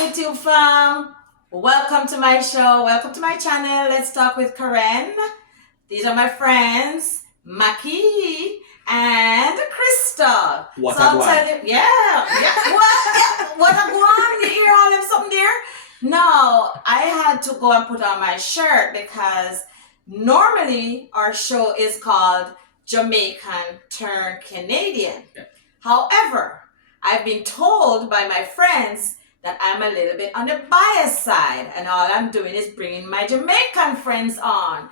YouTube fam. Welcome to my show. Welcome to my channel. Let's talk with Karen. These are my friends, Maki and Crystal. What so a I'll one. tell you, what a one. You hear all them something there? No, I had to go and put on my shirt because normally our show is called Jamaican Turn Canadian. Yeah. However, I've been told by my friends that I'm a little bit on the biased side, and all I'm doing is bringing my Jamaican friends on.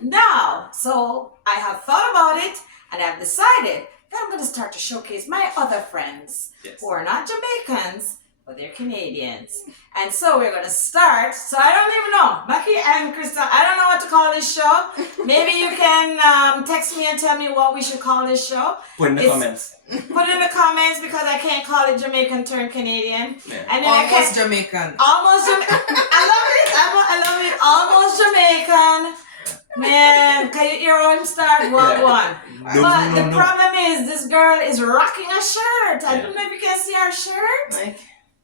Now, so I have thought about it, and I've decided that I'm going to start to showcase my other friends who are not Jamaicans, but they're Canadians. And so we're going to start. So I don't even know, Maki and Crystal, I don't know what to call this show. Maybe you can text me and tell me what we should call this show. Put in the comments. Put it in the comments because I can't call it Jamaican Turn Canadian. Yeah. And then Almost Jamaican. Almost Jamaican. I love it. I love it. Almost Jamaican. Man, can you hear him start? One. But the problem is this girl is rocking a shirt. I don't know if you can see her shirt. Like,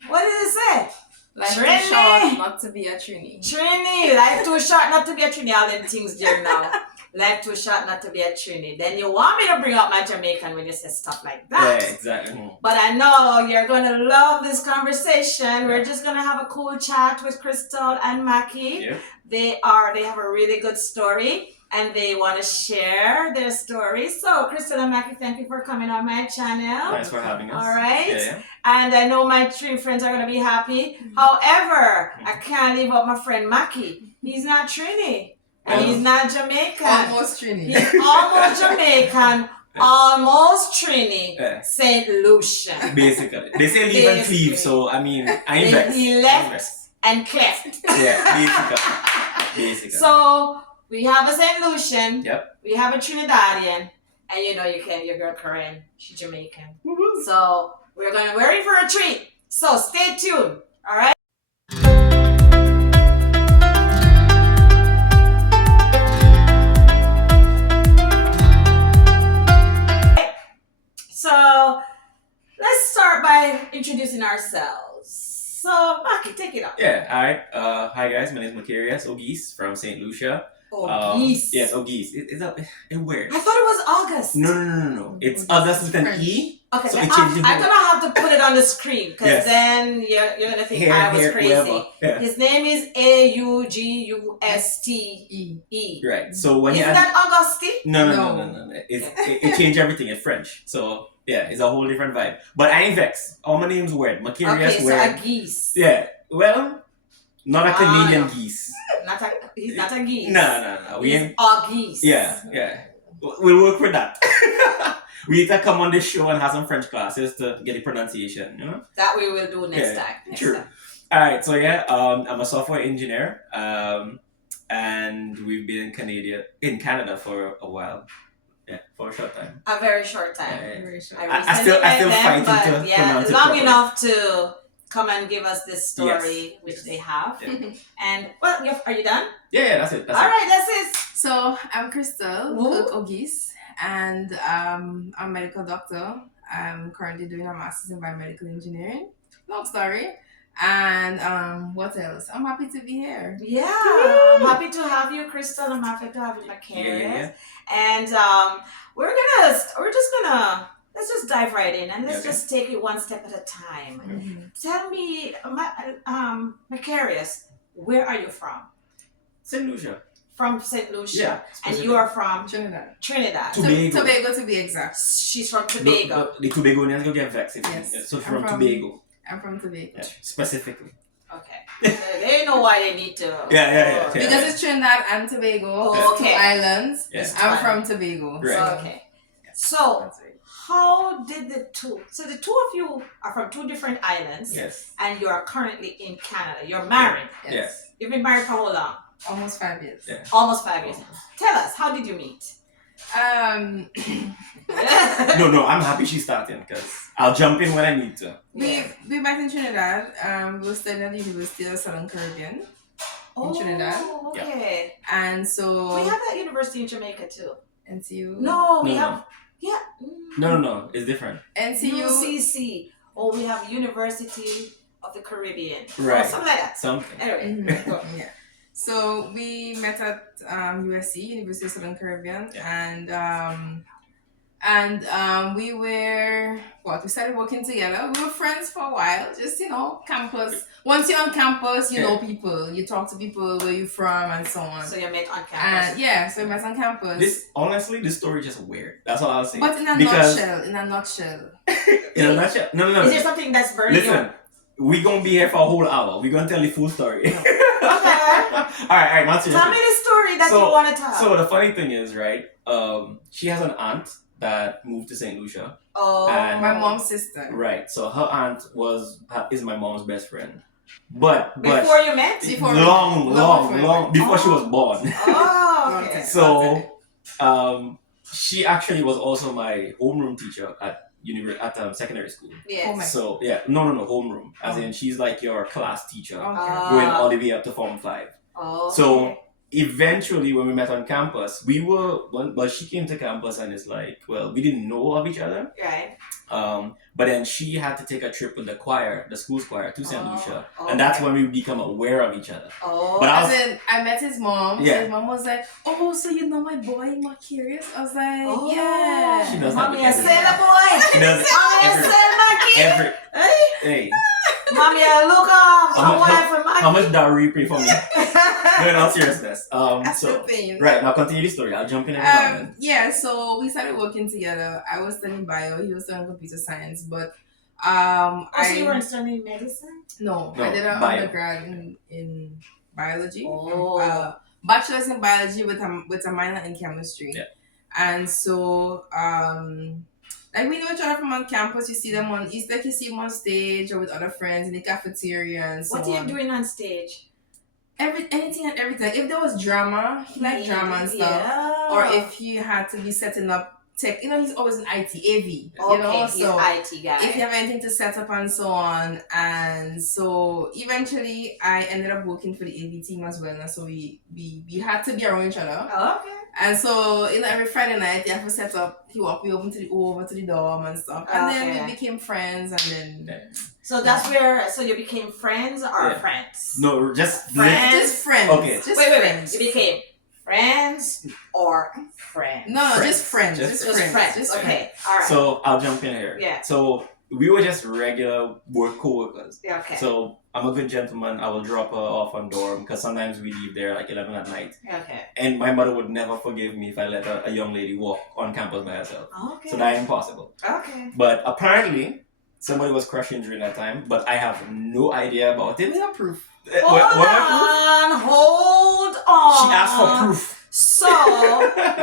What does it say? life Trini. too short not to be a Trini. Trini. Life too short not to be a Trini. All them things there now. Life too short not to be a Trini. Then you want me to bring out my Jamaican when you say stuff like that. Yeah, exactly. But I know you're going to love this conversation. We're just going to have a cool chat with Crystal and Maki. Yeah. They have a really good story and they want to share their story. So Crystal and Maki, thank you for coming on my channel. Thanks for having us. All right. Yeah. And I know my three friends are going to be happy. However, I can't leave out my friend Maki. He's not Trini. And he's not Jamaican. Almost Trini. He's almost Jamaican. Almost Trini, Yeah. St. Lucia. Basically. They say leave and cleave, so I mean, I ain't vexed. He left and cleft. Yeah, basically. So we have a St. Lucian. Yep. We have a Trinidadian, and you know your girl Karen, she's Jamaican. Woo-hoo. So we're in for a treat. So stay tuned. All right. So let's start by introducing ourselves. So Maki, take it up. Yeah, alright. Hi guys, my name is Macarius Auguste from St. Lucia. Auguste. Yes, Auguste. It's weird. I thought it was August. No. It's August with an E. Okay, So then it changes I'm gonna have to put it on the screen because Yes. then you're gonna think I was crazy. whoever. Yeah. His name is Auguste. Right. So when Isn't you add that Auguste? No. It changed everything in French. So yeah, it's a whole different vibe. But I ain't vexed. All my name's weird. Macarius Okay, so weird. Auguste. Yeah. Well, not a Canadian no. geese. He's not a geese. No. We He's ain't. Auguste. Yeah. We'll work with that. We need to come on this show and have some French classes to get the pronunciation, you know? That we will do next time. True. Alright, so yeah, I'm a software engineer. And we've been in Canada for a while. Yeah, for a short time. A very short time. Yeah. Very short. I still fighting to pronounce it long properly. enough to come and give us this story, Yes. which they have. Yeah. And well, are you done? Yeah, that's it. All right, that's it. So, I'm Crystal Woo. Auguste, and I'm a medical doctor. I'm currently doing a master's in biomedical engineering. Long story. And what else? I'm happy to be here. Yeah, I'm happy to have you, Crystal. I'm happy to have you, Macarius. Yeah. And let's just dive right in and let's Okay. just take it one step at a time. Mm-hmm. Tell me, Macarius, where are you from? St. Lucia. From St. Lucia. Yeah. And you are from Trinidad. Trinidad. Tobago. Tobago to be exact. She's from Tobago. The Tobagonians go get vexed. Yes. So I'm from from- Tobago. I'm from Tobago. Yeah, specifically. Okay. So they know why they need to. Yeah. Because it's Trinidad and Tobago, Oh, two okay. islands. Yes. I'm from Tobago. Right. So, Okay. So, that's right. how did the two of you are from two different islands Yes. and you are currently in Canada. You're married. Yes. You've been married for how long? Almost 5 years. Yeah. Almost 5 years. Tell us, how did you meet? No, I'm happy she's starting because I'll jump in when I need to. We met in Trinidad. We were studying at the University of Southern Caribbean. Trinidad. Oh, okay. And so We have that university in Jamaica too. NCU. No, we No. have. Yeah. No, it's different. NCU. UCC. Oh, we have University of the Caribbean. Right. Or something like that. Something. Anyway, Mhm. go. Yeah. So we met at USC, University of Southern Caribbean, and we were we started working together. We were friends for a while, just campus. Once you're on campus, you know people, you talk to people where you're from and so on. So you met on campus. And yeah, so we met on campus. This story is just weird. That's all I'll say. But in a nutshell. In a nutshell. No. Is there something that's burning Listen, we gonna be here for a whole hour. We're gonna tell the full story. Okay. Alright, not Tell me the story that you want to tell. So the funny thing is, right? She has an aunt that moved to St. Lucia. Oh, and my mom's sister. Right. So her aunt is my mom's best friend. But before you met? Long before she was born. Oh, okay. So she actually was also my homeroom teacher at secondary school. Yes. So no, homeroom. As in she's like your class teacher Okay. going all the way up to Form 5. Oh. So eventually when we met on campus, she came to campus and it's like, well, we didn't know of each other. Right. But then she had to take a trip with the school's choir to St. Lucia. Okay. And that's when we become aware of each other. Oh. But I met his mom. Yeah. So his mom was like, "Oh, so you know my boy Macarius?" I was like, Oh. "Yeah." She does Mommy, I everything. said a boy. She does Mommy, I said my kid. Hey, Mommy, I look up. How A much- wife for my how much dowry you pay for me? No, in all seriousness. That's So the thing. right now, continue the story. I'll jump in every now and then. Yeah, so we started working together. I was studying bio, he was studying computer science, but So you weren't studying medicine? No, No, I did an bio. undergrad in biology. Oh. Bachelor's in biology with a minor in chemistry. Yeah. And so like we know each other from on campus. You see them you see them on stage or with other friends in the cafeteria and so What are you doing on stage? Anything and everything. If there was drama, he liked drama and stuff. Yeah. Or if you had to be setting up tech, he's always in IT, AV. Okay, he's so IT guy. if you have anything to set up and so on. And so eventually I ended up working for the AV team as well. And so we had to be around each other. Okay. And so every Friday night you have to set up, he walked me over to the dorm and stuff. And then we became friends and then So that's where you became friends or Yeah. friends? No, just Friends. just friends. Okay. Just Wait. friends. You became friends or friends? No, Friends. just friends. Just Just Just friends. friends. Just Okay. friends. All right. So I'll jump in here. Yeah. So we were just regular work co-workers. Yeah, okay. So I'm a good gentleman. I will drop her off on dorm because sometimes we leave there like 11 at night. Okay. And my mother would never forgive me if I let a young lady walk on campus by herself. Okay. So that impossible. Okay. But apparently, somebody was crushing during that time, but I have no idea about it. We have proof. Hold on. She asked for proof. So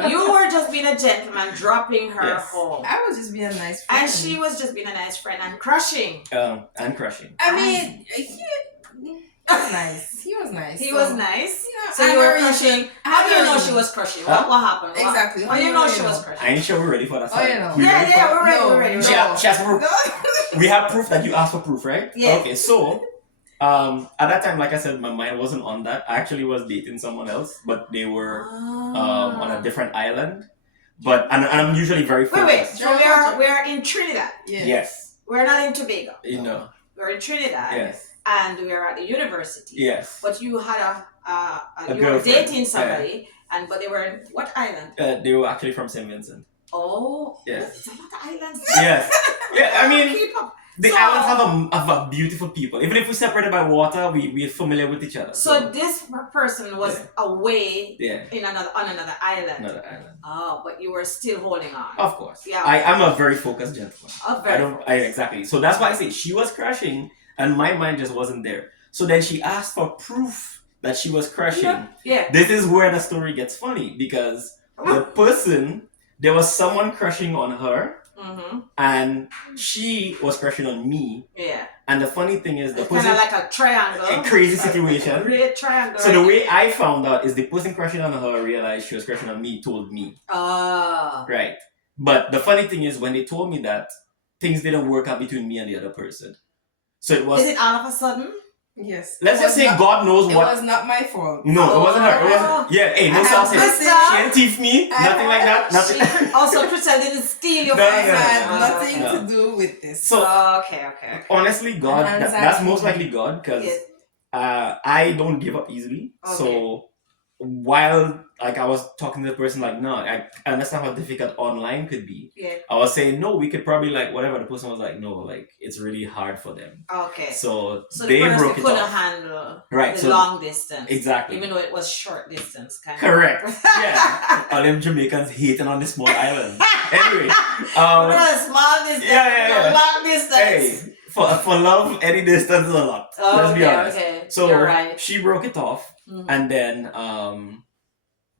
you were just being a gentleman, dropping her Yes. home, I was just being a nice friend. and she was just being a nice friend and crushing. And crushing. I mean, he was nice. He was nice. He So, was nice. Yeah, So I you were know crushing. I How do you know know. she was crushing? Huh? What happened? What- Exactly. How do you know she was crushing? I ain't sure we're ready for that. Oh, you know. We Yeah, ready yeah, for- we're ready. No, We're ready. no. She asked for proof. We have proof that you asked for proof, right? Yeah. Okay, so at that time, like I said, my mind wasn't on that. I actually was dating someone else, but they were on a different island. But and I'm usually very Wait, wait. focused. So we're in Trinidad. Yeah. Yes, We're not in Tobago. you know. We're in Trinidad. Yes, And we're at the university. yes. But you had A you were girlfriend. dating somebody, but they were in what island? They were actually from St. Vincent. Oh, Yeah. it's a lot of islands. Yes. Yeah, I mean, Keep up. the So- islands have a beautiful people. Even if we're separated by water, we're familiar with each other. So this person was away yeah, on another island. another island. Oh, but you were still holding on. Of course. Yeah. I'm a very focused gentleman. Oh, Exactly. So that's why I say she was crashing and my mind just wasn't there. So then she asked for proof that she was crashing. Yeah. This is where the story gets funny because the person, there was someone crushing on her Mm-hmm. and she was crushing on me. Yeah. And the funny thing is the It's kind person, of like a triangle. a crazy situation. Really triangle. So the way I found out is the person crushing on her realized she was crushing on me, told me. Oh. Right. But the funny thing is when they told me that, things didn't work out between me and the other person. So it was Is it all of a sudden? Yes. Let's It just was say not- God knows It what. was not my fault. No, it wasn't her. It Oh. wasn't. Yeah, hey, no I have sausage. nothing- She didn't thief me. I- Nothing like that. Nothing. Also, Crystal didn't steal your No, I no, no, had no, nothing no. to do with this. So Okay. honestly, God, Hands that's at most me. likely God, because Yes. I don't give up easily. Okay. So while like I was talking to the person, like, no, I understand how difficult online could be. Yeah. I was saying no, we could probably like whatever. The person was like, no, like it's really hard for them. Okay. So So they the person broke it couldn't off. handle Right. the So long distance. exactly. Even though it was short distance, kind Correct. of. Yeah. All them Jamaicans hating on the small island. Anyway, Well, small distance, yeah. long distance. hey, for love, any distance is a lot. Let's be honest. Okay. So You're right. she broke it off, Mhm. and then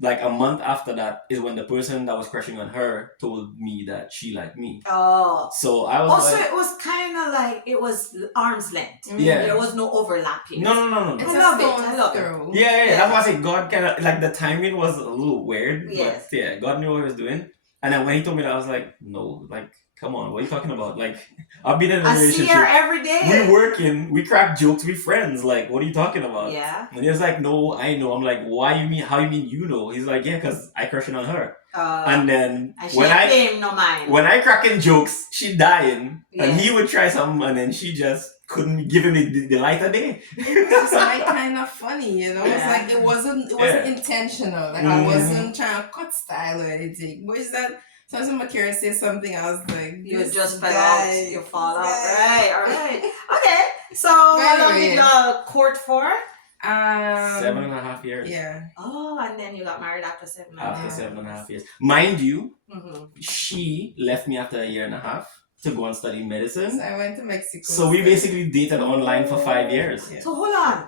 like a month after that is when the person that was crushing on her told me that she liked me. Oh. So I was Also, like, it was kind of like it was arm's length. Yeah. There was no overlapping. no. It's I a love it, stone's I love it. throw. Yeah. Yeah. That's why I say God kind of like the timing was a little weird. Yes. But yeah, God knew what he was doing. And then when he told me that, I was like, no, like, come on, what are you talking about? Like, I've been in a I see her relationship. every day. We working, we crack jokes, we friends. Like, what are you talking about? Yeah. And he was like, no, I know. I'm like, why you mean? How you mean you know? He's like, yeah, because I crushing on her. And then and she when ain't I paying no mind. when I cracking jokes, she dying, and Yeah. he would try something, and then she just couldn't give him the light of day. It's like kind of funny, you know. It's Yeah. like it wasn't Yeah. intentional. Like Mhm. I wasn't trying to cut style or anything. But it's that sometimes Macarius says something, I was like, You this just fell guy, out. You fall out. this guy. Right. All right. Okay. So how long Anyway. did you court for? 7.5 years. Yeah. Oh, and then you got married after 7 After Yeah. 7.5 years. Mind you, Mm-hmm. she left me after a year and a half to go and study So medicine. I went to Mexico. So we basically dated online for 5 years. Yeah. So hold on.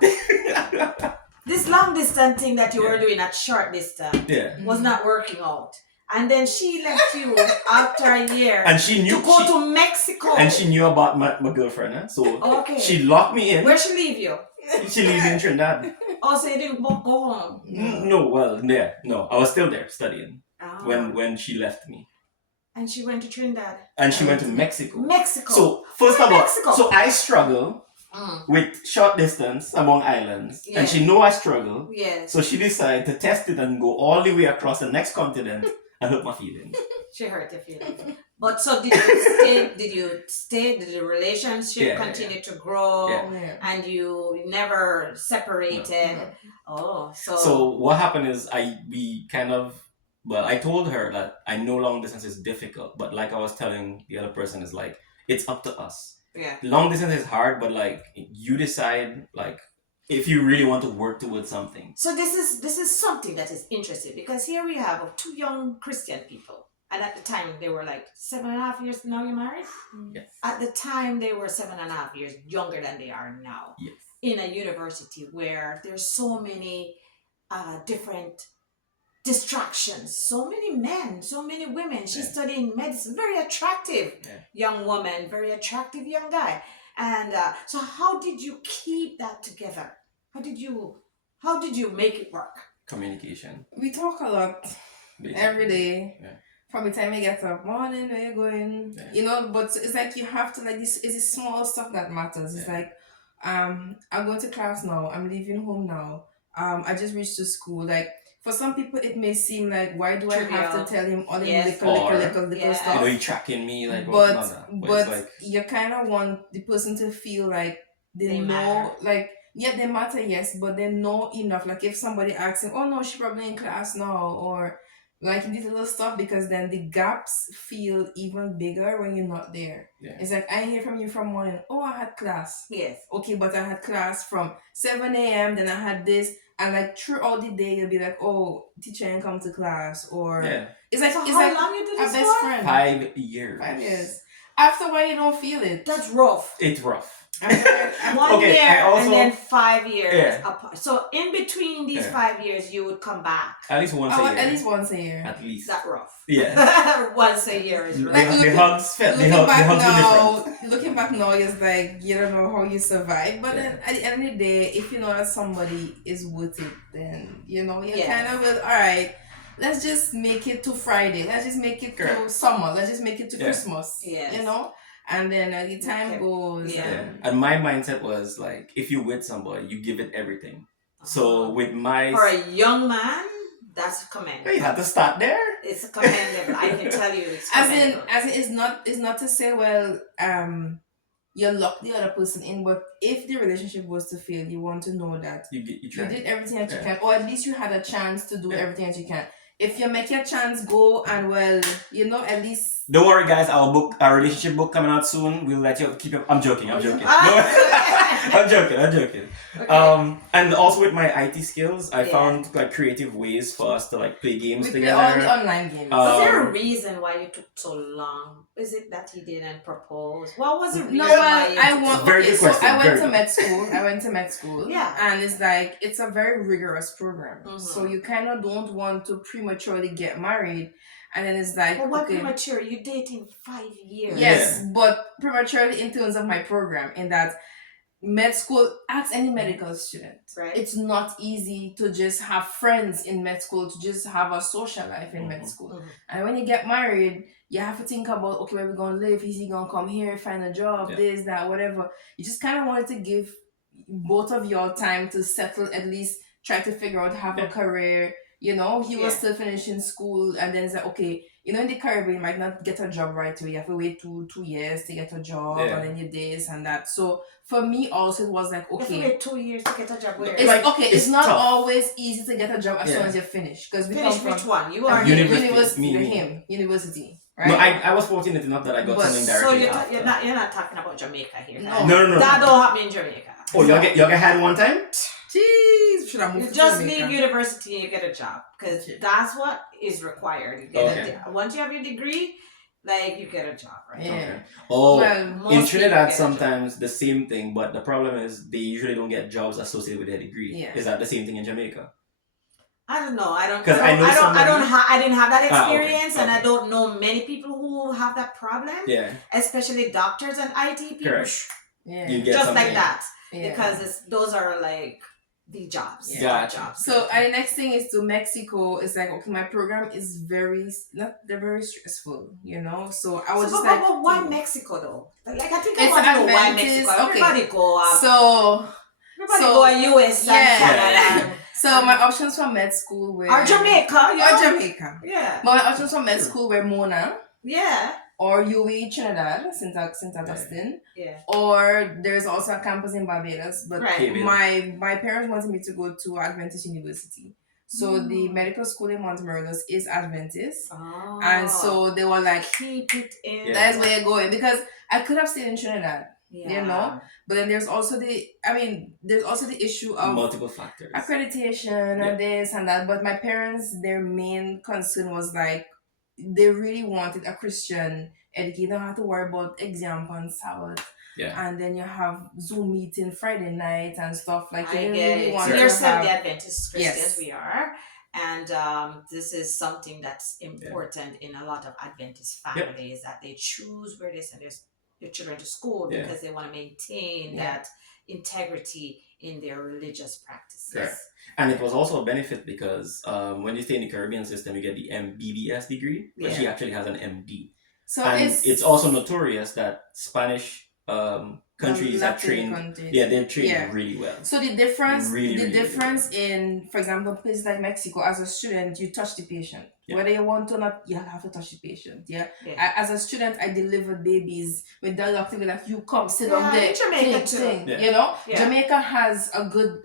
This long distance thing that you were Yeah. doing at short distance Yeah. was not working out. And then she left you after a year And she knew to go to Mexico. and she knew about my girlfriend. Huh? So Okay. she locked me in. Where she leave you? She lived in Trinidad. Oh, so you didn't go home. No, well, yeah, no, I was still there studying Ah. when she left me, And she went to Trinidad. and she went to Mexico. Mexico. So first of all, Mexico. so I struggle Mm. with short distance among islands, Yeah. and she know I struggle. Yes. So she decided to test it and go all the way across the next continent and hurt my feelings. She hurt your feelings. But so did you stay? Did you stay? Did the relationship Yeah, continue to grow? Yeah. Yeah. And you never separated? Oh, So what happened is we kind of, well, I told her that I know long distance is difficult, but like I was telling the other person, is like it's up to us. yeah. Long distance is hard, but like you decide like if you really want to work towards something. So this is something that is interesting because here we have two young Christian people, and at the time they were like 7.5 years. Now you're married. Yes. At the time they were 7.5 years younger than they are now. Yes. In a university where there's so many different distractions, so many men, so many women. She's Yeah. studying medicine, very attractive Yeah. young woman, very attractive young guy. And so how did you keep that together? How did you make it work? Communication. We talk a lot Basically. every day. Yeah. From the time you get up, morning, where you going? Yeah. You know, but it's like you have to like this. It's the small stuff that matters. It's Yeah. like, I'm going to class now. I'm leaving home now. I just reached the school. Like for some people, it may seem like, why do I have Trivial. to tell him all the Yes. little Yeah. You stuff? know, you tracking me like But what's not that. but it's like you kind of want the person to feel like they They know, matter. like yeah, they matter, yes, but they know enough. Like if somebody asks him, oh no, she's probably in class now, or like these little stuff, because then the gaps feel even bigger when you're not there. Yeah. It's like I hear from you from morning. Oh, I had class. Yes. Okay, but I had class from 7 a.m. Then I had this, and like throughout the day you'll be like, oh, teacher ain't come to class, or yeah. it's like So it's how like long you do a this best for? friend. 5 years. 5 years. After a while, you don't feel it. That's rough. It's rough. After- 1 Okay, year I also- and then 5 years Yeah. apart. So in between these Yeah. 5 years, you would come back. At least once a year. at least once a year. At least. That rough. Yeah. Once a year is The, rough. Like, the looking- hugs felt the, Looking hug, the back hugs were different. now, looking back now, it's like you don't know how you survive. But Yeah. then at the end of the day, if you know that somebody is worth it, then you know you Yes. kind of will. All right, let's just make it to Friday. Let's just make it to Correct. summer. Let's just make it to Yeah. Christmas. Yes. You know. And then as the time Okay. goes, Yeah. Yeah. And my mindset was like, if you with somebody, you give it everything. So with my, For a young man, that's you commendable. had to start there. It's commendable. I can tell you, it's as in commendable. it's not to say, well, you lock the other person in, but if the relationship was to fail, you want to know that You you try. did everything that you Yeah. can, or at least you had a chance to do Yeah. everything that you can. If you make your chance go, and well, you know, at least Don't worry, guys. Our relationship book coming out soon. We'll let you keep it. I'm joking. I'm joking. I'm joking. I'm joking. Okay. And also with my IT skills, I Yeah. found like creative ways for us to like play games we play together. all the online games. Was there a Um, reason why you took so long? Is it that he didn't propose? What was the reason No, why well, you I took want. so Very Okay, good so question, I went very to good. med school. I went to med school. Yeah. And it's like it's a very rigorous program. Mhm. So you kind of don't want to prematurely get married, and then it's like But why okay, premature? You dating 5 years. yes, but prematurely in terms of my program, in that med school, ask any medical student. Right. It's not easy to just have friends in med school, to just have a social life in med Mhm. school. Mhm. And when you get married, you have to think about, okay, where we gonna live? Is he gonna come here, find a job, Yeah. this, that, whatever. You just kind of wanted to give both of your time to settle, at least try to figure out, have a Yeah. career. You know, he was Yeah. still finishing school, and then it's like, okay, you know, in the Caribbean, you might not get a job right away. You have to wait 2 years to get a job, Yeah. and then you this and that. So for me, also, it was like, You have to okay, wait 2 years to get a job. Where? it's Like, okay. It's it's not tough. always easy to get a job as soon Yeah. as you finish, because we Finish come from which one? You are University. Me. university, right? No, I was fortunate enough that I got But- something So directly you're, after. you're not talking about Jamaica here. No. right? No. That don't happen in Jamaica. Oh, y'all get had one time? Jeez, should I move You to just Jamaica? leave university and you get a job because Okay. that's what is required. You get Okay. once you have your degree, like you get a job, right? Yeah. Okay. Oh, Well, Most in people Trinidad, get a job. sometimes the same thing, but the problem is they usually don't get jobs associated with their degree. Yeah. Is that the same thing in Jamaica? I don't know. I don't. 'Cause I know I somebody- didn't have that Ah, okay, experience, and I okay. don't know many people who have that problem. Yeah. Especially doctors and IT people. Correct. Yeah. You get Just something. like that, Yeah. because those are like the jobs. Yeah. Gotcha. Jobs. So and the next thing is to Mexico. It's like, okay, my program is they're very stressful, you know. So I was just like, but why Mexico though? Like I think I It's want to know why Adventist, Mexico. okay. Everybody go up. so Everybody so- go to US and yeah. Canada. so my options for med school were Or Jamaica, you or know? Jamaica. Yeah. But my options for med school were Mona Yeah. or UE Trinidad, St. Augustine. Yeah. Or there's also a campus in Barbados, but Right. Okay. my parents wanted me to go to Adventist University. So the medical school in Montemorelos is Adventist. Oh. And so they were like, keep it in. Yeah. that's where you're going. Because I could have stayed in Trinidad. Yeah. You know? But then there's also the issue of Multiple factors. accreditation and this and that. But my parents, their main concern was like, they really wanted a Christian education. You don't have to worry about exam on Sabbath. Yeah. And then you have Zoom meeting Friday night and stuff like I they get really it. want So to you're have. Seventh Adventist Christians, Yes. we are. And this is something that's important in a lot of Adventist families, that they choose where they send their children to school Yeah. because they want to maintain Yeah. that integrity in their religious practices. Correct. And it was also a benefit because when you stay in the Caribbean system, you get the MBBS degree, but she actually has an MD. So And it's also notorious that Spanish countries are Latin trained. countries. Yeah, they're trained Yeah. really well. So the difference, Really, really, difference in, for example, places like Mexico, as a student, you touch the patient. Yeah. Whether you want to or not, you have to touch the patient. Yeah. Yeah. As a student, I delivered babies with the doctor be like, you come sit down Yeah, there. in Jamaica thing, too. thing," Yeah. You know, Yeah. Jamaica has a good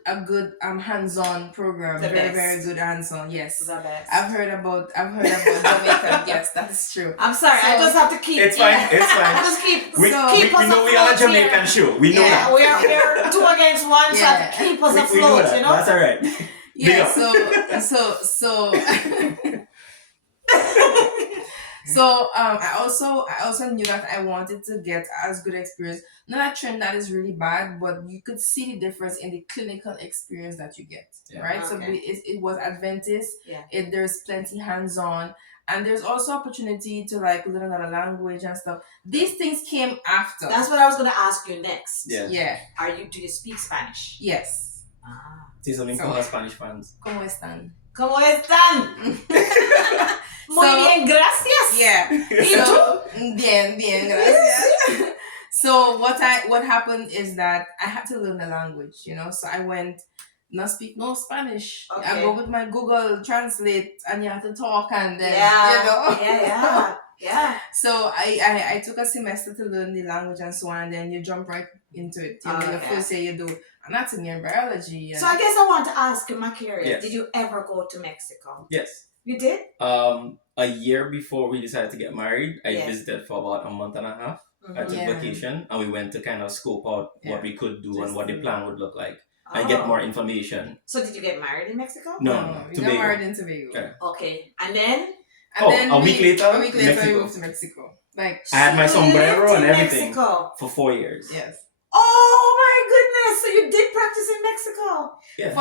hands-on program. The Very best. very good hands-on. Yes. The best. I've heard about Jamaica. Yes, that is true. I'm sorry, I So- just have to keep It's fine, yeah. it's fine. Just keep We, So- we, keep we us know we are a afloat here. Jamaican show. We know Yeah, that. we're 2 against 1, so Yeah. have to keep us We know afloat, that. you know? That's all right. Big Yeah. up. So. So I also knew that I wanted to get as good experience. Not that Trinidad is really bad, but you could see the difference in the clinical experience that you get, Yeah. right? So Okay. it was Adventist. Yeah. There's plenty hands-on, and there's also opportunity to like learn another language and stuff. These things came after. That's what I was going to ask you next. Yeah. Yeah. Do you speak Spanish? Yes. Ah. Say something for So- our Spanish fans. ¿Cómo están? ¿Cómo están? Muy So- bien, gracias. Yeah. ¿Y tú? So, bien, gracias. So what happened is that I had to learn the language, So I went not speak no Spanish. I Okay. go with my Google Translate and you have to talk and then Yeah. So I took a semester to learn the language and so on, and then you jump right into it. The Okay. first year you do anatomy and biology. So I guess I want to ask you, Macarius, Yes. did you ever go to Mexico? Yes. You did? A year before we decided to get married, I Yes. visited for about a month and a half. I took Yeah. vacation and we went to kind of scope out what we could do and what the plan would look like and get more information. So did you get married in Mexico? No, we got married in Tobago. Okay. Okay. And then? A week later, we Mexico. moved to Mexico. Like I had my So you sombrero lived and in everything Mexico. for 4 years. yes, Oh my goodness! So you did practice in Mexico? Yeah.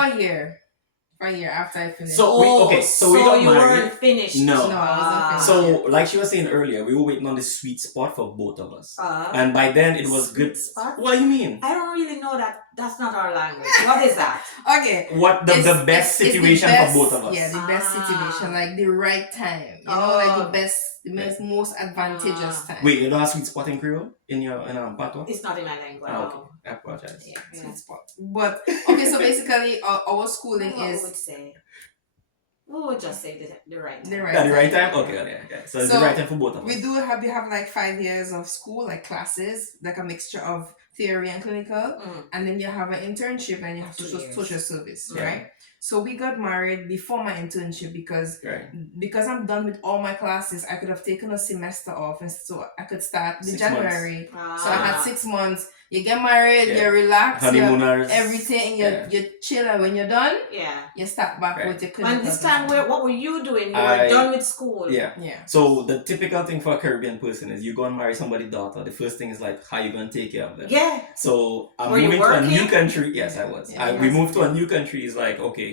for a year after I finished. So we got you married. weren't finished. No. No, I wasn't finished. So, like she was saying earlier, we were waiting on the sweet spot for both of us. And by then, it was sweet good. spot? What do you mean? I don't really know that. That's not our language. What is that? Okay. What the best It's the situation best- for both of us? Yeah, the best situation, like the right time. Like the best, most advantageous time. Wait, you don't have sweet spot in Creole in your patois? It's not in my language. Okay, I apologize. Yeah, Yeah. sweet spot. But okay, so basically, our schooling What is would say? We would just say the right. the right. At the right time? Yeah. Okay. So it's So, the right time for both of us. We have like 5 years of school, like classes, like a mixture of theory and clinical, and then you have an internship and you have 2 to years. social service, Yeah. right? So we got married before my internship because Right. I'm done with all my classes. I could have taken a semester off, and so I could start in 6 January. Ah. So I had 6 months. You get married, Yeah. you relax, Honeymooners. everything, Yeah. you chill, and when you're done, Yeah. you start back Right. with your clinical. And this time, what were you doing? You I- were done with school. Yeah. Yeah. So the typical thing for a Caribbean person is you go and marry somebody's daughter. The first thing is like, how you gonna take care of them? Yeah. So I'm Were you moving to a new working? country. Yes, I was. Yeah, We moved to a new country. It's like, okay,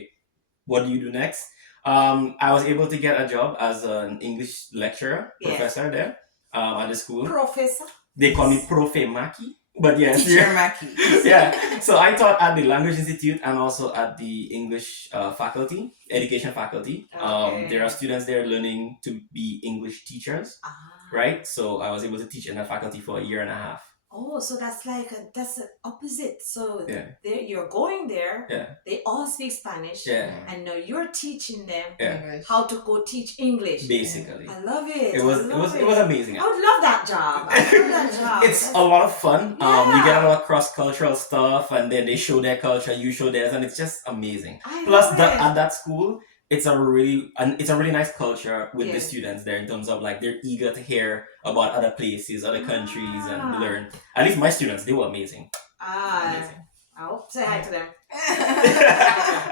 what do you do next? I was able to get a job as an English lecturer, Yes. professor there at the school. Professor. They call me Profe Maki. But yes, Teacher Mackie. yeah. So I taught at the Language Institute and also at the English faculty, education faculty. Okay. There are students there learning to be English teachers, Ah. right? So I was able to teach in that faculty for a year and a half. Oh, so that's that's the opposite. So Yeah. you're going there. Yeah. They all speak Spanish. Yeah. And now you're teaching them Yeah. English. how to go teach English. Basically. I love it. It was amazing. I would love that job. I love that job. It's a lot of fun. Yeah. You get a lot of cross cultural stuff, and then they show their culture, you show theirs, and it's just amazing. I Plus, love it. at that school, it's a really nice culture with the Yes. students there in terms of like they're eager to hear about other places, other countries, and Ah. learn. At least my students, they were amazing. Amazing. I'll say hi to them.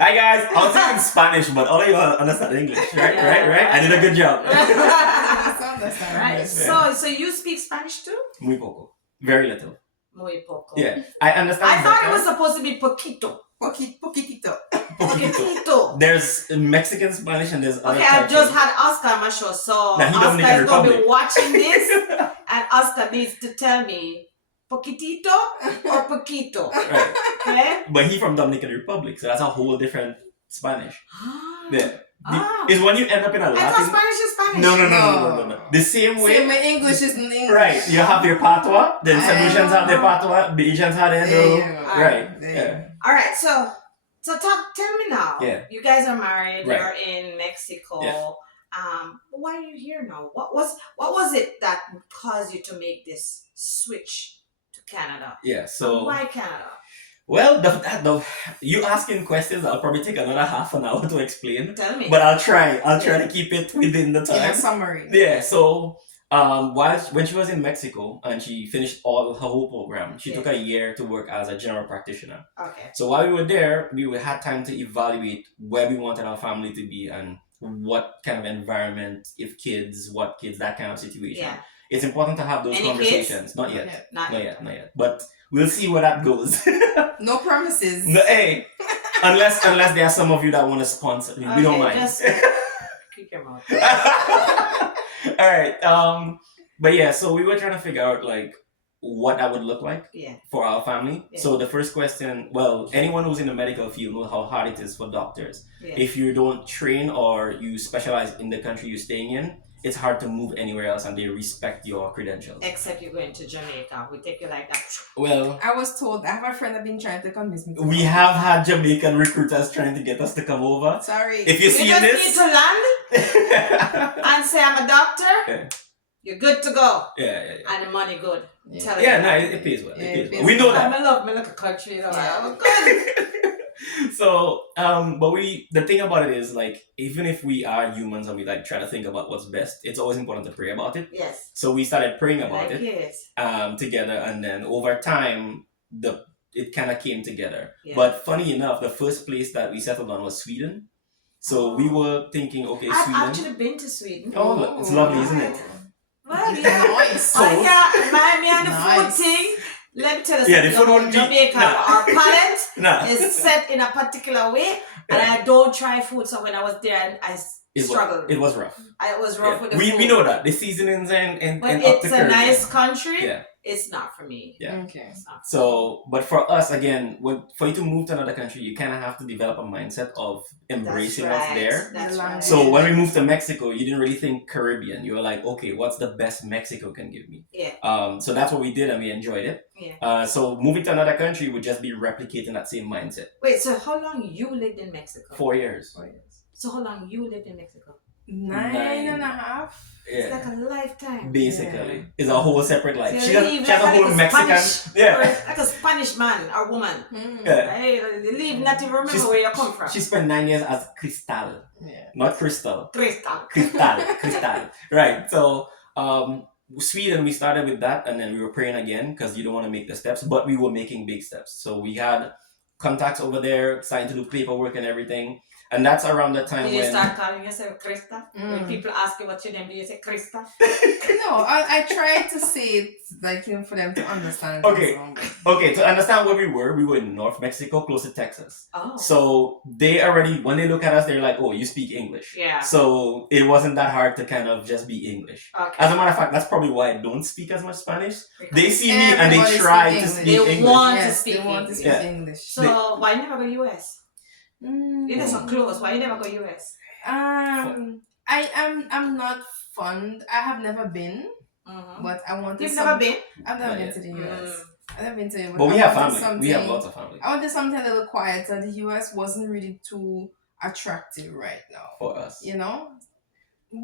Hi guys, I was speaking Spanish, but all of you understand English, right? Yeah. Right? I did a good job. Right. So you speak Spanish too? Muy poco, very little. Muy poco. Yeah, I understand. I thought it better. was supposed to be poquito. Poquitito. Poquitito. There's Mexican Spanish and there's other Okay, I types just of- had Oscar on my show, so Now, he Oscar Dominican is going to be Republic. watching this, and Oscar needs to tell me poquitito or poquito. Right. Okay? But he from Dominican Republic, so that's a whole different Spanish. Ah. Yeah. Ah. Is when you end up in a I thought Latin. Spanish is Spanish. No. The same way. Same way English is in English. Right. You have your patois, then Ah. St. Lucians have their patois, Bajans have their There you no. go. Right. There. Yeah. All right, so tell me now. Yeah. You guys are married. Right. You're in Mexico. Yeah. Why are you here now? What was it that caused you to make this switch to Canada? Yeah. So Why Canada? well, you asking questions, I'll probably take another half an hour to explain. Tell me. But I'll try. I'll try to keep it within the In a time. summary. Yeah, so when she was in Mexico and she finished all her whole program, she Yeah. took a year to work as a general practitioner. Okay. So while we were there, we had time to evaluate where we wanted our family to be and what kind of environment, what kids, that kind of situation. Yeah. It's important to have those Any conversations. Not Yeah. yet. Not Not yet. But we'll see where that goes. No promises. No, hey, unless there are some of you that want to sponsor me, we don't mind. Just keep your mouth. All right. But yeah, so we were trying to figure out like what that would look like Yeah. for our family. Yeah. So the first question, well, anyone who's in the medical field knows how hard it is for doctors. Yeah. If you don't train or you specialize in the country you're staying in, it's hard to move anywhere else, and they respect your credentials. Except you're going to Jamaica. We take you like that. Well, I was told, I have a friend that been trying to convince me to we come. have had Jamaican recruiters trying to get us to come over. Sorry. If you You see just need this, to land and say I'm a doctor. Yeah. You're good to go. yeah. And the money good. Tell Yeah, you. no, it pays well. Yeah, It pays it well. pays We know well. that. I love me like a country, you know. Yeah. I'm good. So, but the thing about it is, like, even if we are humans and we like try to think about what's best, it's always important to pray about it. Yes. So we started praying about Like it yes. together, and then over time, it kind of came together. Yeah. But funny enough, the first place that we settled on was Sweden. So we were thinking, okay, I've Sweden. actually been to Sweden. Oh, it's lovely, isn't it? Well, yeah. Nice. Oh, yeah. Miami and the Nice. food thing. Let me tell you Yeah, the something food about would be- Jamaica. Nah. Our palate Nah, is set in a particular way, and I don't try food. So when I was there, I struggled. it was rough. I was rough Yeah. with the We food. know that the seasonings and But and up it's the a curve. nice country. Yeah. It's not for me. Yeah. Okay. It's not. So, but for us, again, for you to move to another country, you kind of have to develop a mindset of embracing That's what's right. there. That's right. So when we moved to Mexico, you didn't really think Caribbean. You were like, okay, what's the best Mexico can give me? Yeah. So that's what we did, and we enjoyed it. Yeah. So moving to another country would just be replicating that same mindset. Wait. So how long you lived in Mexico? 4 years. So how long you lived in Mexico? 9.5. It's Yeah. like a lifetime. Basically, Yeah. it's a whole separate life. So She you has leave a like whole a Mexican. Spanish, Yeah. or like a Spanish man or woman. Yeah. Hey, you leave not even remember She's- where you come from. She spent 9 years as Cristal, Yeah. not Crystal. Crystal. Cristal. Right. So, Sweden, we started with that, and then we were praying again because you don't want to make the steps, but we were making big steps. So we had contacts over there, starting to do paperwork and everything, and that's around the time Did you when. start calling yourself Krista? When Mm. people ask you what's your name, do you say Krista? No, I tried to say it like for them to understand. Okay. Okay, to understand where we were in North Mexico, close to Texas. Oh. So they already, when they look at us, they're like, "Oh, you speak English." Yeah. So it wasn't that hard to kind of just be English. Okay. As a matter of fact, that's probably why I don't speak as much Spanish. They see me and Everybody they try speak to English. speak They English. want- to Yes, speak they want to English. speak Yeah. English. So why you never go US? You're not so close. Why you never go US? I'm not fond. I have never been, Mm-hmm. but I want to. You've never been? I've never Not been yet. to the US. I've never been to the US. But we I have wanted family. We have something- lots of family I wanted something a little quieter. The US wasn't really too attractive right now, for us. you know.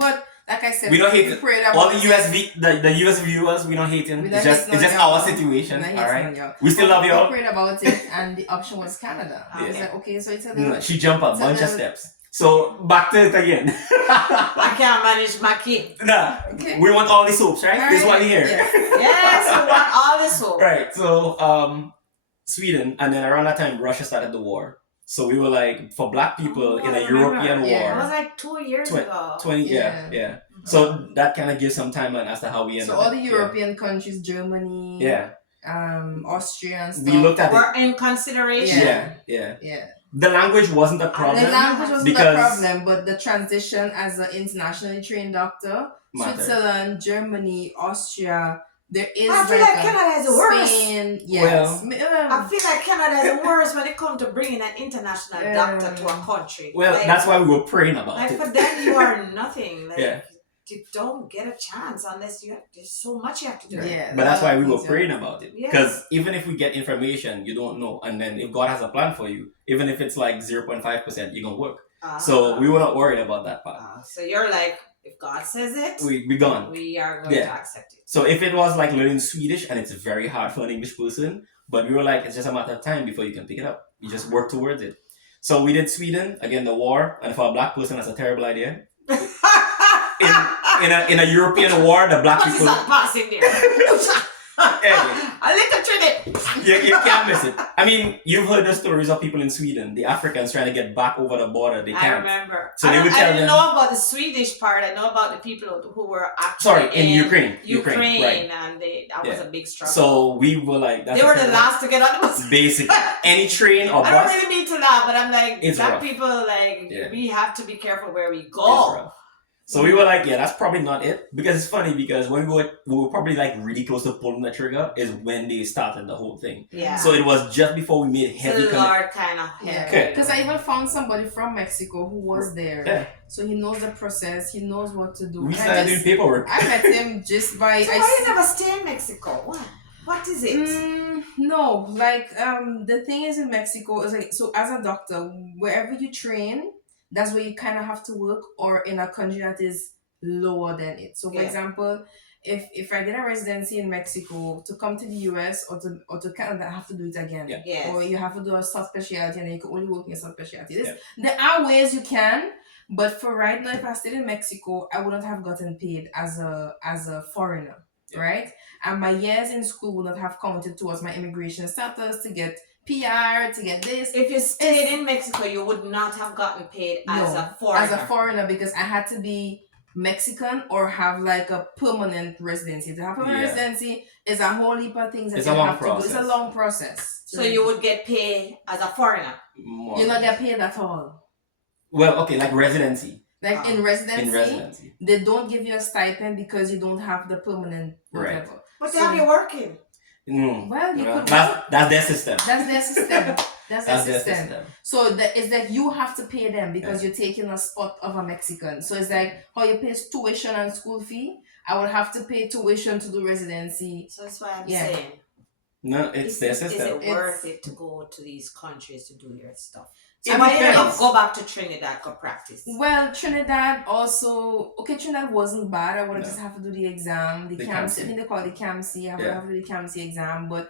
But like I said, We don't hate it. prayed about All the it. the US viewers, we don't hate him. We It's don't just hate it's no just y'all. our situation. We don't hate All no right. y'all. We still love We y'all. prayed about it, and the option was Canada. I was Okay. like, okay, so it's a No, little. she jumped a It's a bunch of little- steps. So back to it again. I can't manage Maki. Nah, Okay. we want all the soaps, right? This one here. Yes. Yes, we want all this hope. Right. So Sweden, and then around that time Russia started the war. So we were like, for black people Oh, in I a remember. European Yeah. war. It was like 2 years ago. 20 Yeah. yeah. So that kind of gives some timeline as to how we ended So all up. the European countries, Germany, Yeah. Austria and stuff. We looked at it. We're in consideration. Yeah. Yeah. The language wasn't a problem. The language wasn't because- the problem, but the transition as an internationally trained doctor, Mattered. Switzerland, Germany, Austria, there is I feel like Canada is worse. Spain, yes. I feel like Canada is worse when it comes to bringing an international doctor to a country. Well, Like- that's why we were praying about Like it. for them, you are nothing. Like Yeah. you don't get a chance unless there's so much you have to do. Yeah. But that's why we were Yeah. praying about it. Yeah. Because even if we get information, you don't know. And then if God has a plan for you, even if it's like 0.5%, you're going to work. So we were not worried about that part. So you're like, if God says it, We gone. we are going Yeah. to accept it. So if it was like learning Swedish, and it's very hard for an English person, but we were like, it's just a matter of time before you can pick it up. You just work towards it. So we did Sweden, again, the war. And for a black person, that's a terrible idea. In a European war, the black What is people... that passing there? A little trinity. You can't miss it. I mean, you've heard the stories of people in Sweden, the Africans trying to get back over the border. They I can't. remember. So they would tell I didn't them- know about the Swedish part. I know about the people who were actually Sorry, in Ukraine. Ukraine, right. and that was a big struggle. So we were like... That's they were the kind of- last to get on the bus. Basic. Any train or I don't bus... really mean to laugh, but I'm like, It's black rough. people, like, Yeah. we have to be careful where we is go. rough. So we were like, yeah, that's probably not it. Because it's funny because when we were probably like really close to pulling the trigger is when they started the whole thing. Yeah. So it was just before we made heavy So the Lord kind of Yeah, Okay. because I even found somebody from Mexico who was there, Yeah. so he knows the process. He knows what to do. We And started doing paperwork. I met him just by. So why you never stay in Mexico? What is it? No, like the thing is in Mexico is like, so as a doctor, wherever you train, that's where you kind of have to work, or in a country that is lower than it. So for Yeah. example, if I did a residency in Mexico, to come to the US or to Canada, I have to do it again. Yeah. Yes. Or you have to do a subspecialty, and then you can only work in a subspecialty. Yeah. There are ways you can, but for right now, if I stayed in Mexico, I wouldn't have gotten paid as a foreigner, Yeah. right? And my years in school would not have counted towards my immigration status to get PR, to get this. If you stayed in Mexico, you would not have gotten paid as a foreigner. As a foreigner, because I had to be Mexican or have like a permanent residency. To have permanent Yeah. residency is a whole heap of things that It's you a long have to do. It's a process. long process. So you would get paid as a foreigner. More. You not get paid at all. Well, okay, like residency. Like in residency, In residency. they don't give you a stipend because you don't have the permanent Right. whatever. But So- they have you working. Well, you could. That's their system. That's their system. That's That's their their system. system. So it's like you have to pay them because you're taking a spot of a Mexican. So it's like how you pay tuition and school fee. I would have to pay tuition to do residency. So that's why I'm Yeah. saying. No, it's their Is system. it worth it to go to these countries to do your stuff? So It why you depends. not go back to Trinidad to practice? Well, Trinidad also, Trinidad wasn't bad. I would have No. just have to do the exam, the The CAMC. CAMC. I think they call it the CAMC. I would Yeah. have to do the CAMC exam, but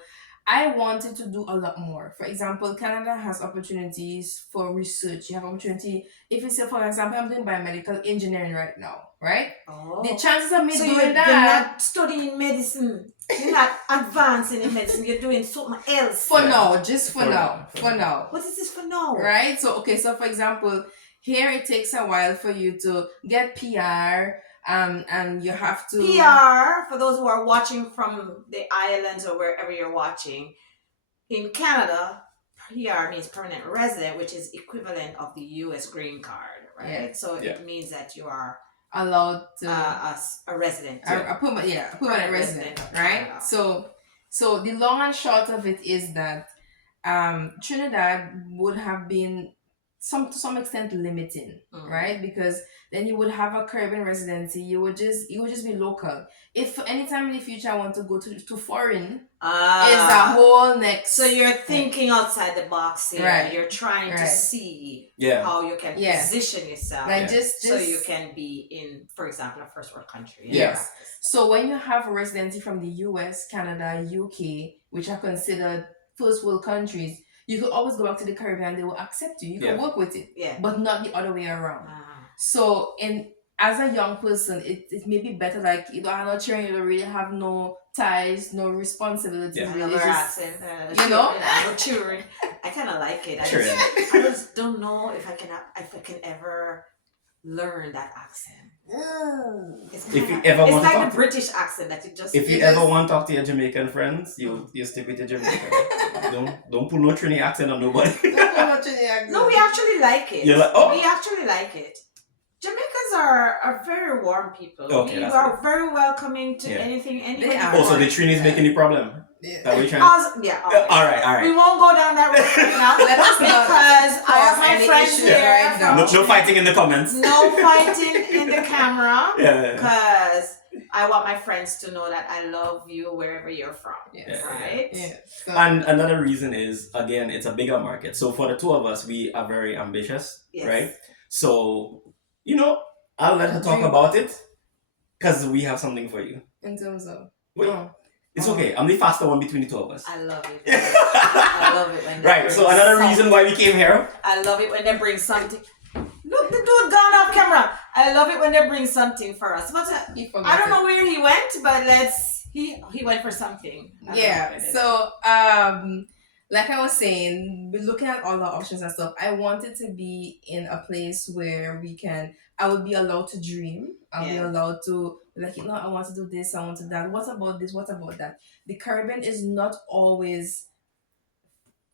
I wanted to do a lot more. For example, Canada has opportunities for research. You have opportunity. If you say, for example, I'm doing biomedical engineering right now, right? Oh. The chances of me So doing you're that not studying medicine. You're not advancing in medicine. You're doing something else. for Yeah. now, just for For now, now. for now. What is this for now? Right? So for example, here it takes a while for you to get PR, and you have to PR, for those who are watching from the islands or wherever you're watching, in Canada, PR means permanent resident, which is equivalent of the US green card, right? Yeah. So Yeah. it means that you are allowed to a resident. a permanent Permanent resident, resident of right? Canada. So the long and short of it is that Trinidad would have been to some extent limiting, Mhm. right? Because then you would have a Caribbean residency. You would just be local. If anytime in the future I want to go to foreign, is a whole next. So you're thinking outside the box here. Right. You're trying to Right. see Yeah. how you can Yeah. position yourself like Yeah. just so you can be in, for example, a first world country. and Yes. practice. So when you have a residency from the US, Canada, UK, which are considered first world countries, you could always go back to the Caribbean. They will accept you. You can Yeah. work with it, Yeah. but not the other way around. Ah. So as a young person, it may be better, like, I'm not sure, you don't really have no ties, no responsibilities. Yeah. I Really love her just- accent. you know? Maturing. I kind of like it. Sure. I just don't know if I can ever learn that accent. It's If you kinda- ever it's want to like talk the British accent that you just. If you You ever just- want to talk to your Jamaican friends, you stick with your Jamaican. don't pull no Trini accent on nobody. No, we actually like it. You're like, oh. We actually like it. Jamaicans are very warm people. Okay, We that's are very welcoming to Yeah. anything, anybody. are. Oh, so the wants. Trini is making the problem. Yeah. That we trying. Yeah. All right. We won't go down that road right now Let us not because I have cause my any friends issue here. right now. No fighting in the comments. No fighting in the camera Yeah. because I want my friends to know that I love you wherever you're from. Yes. Right? Yeah. So, And another reason is, again, it's a bigger market. So for the two of us, we are very ambitious, Yes. right? So, I'll let her talk Dream. about it because we have something for you. in terms of Wait, oh. it's okay. I'm the faster one between the two of us. I love it. I love it when they Right, bring so another something. reason why we came here. I love it when they bring something. Look, the dude gone off camera. I love it when they bring something for us. But He forgot I don't it. know where he went, but he went for something. I don't know Yeah. what it is. So like I was saying, looking at all the options and stuff, I wanted to be in a place where I would be allowed to dream. I'll be Yeah. allowed to, like, I want to do this, I want to do that. What about this? What about that? The Caribbean is not always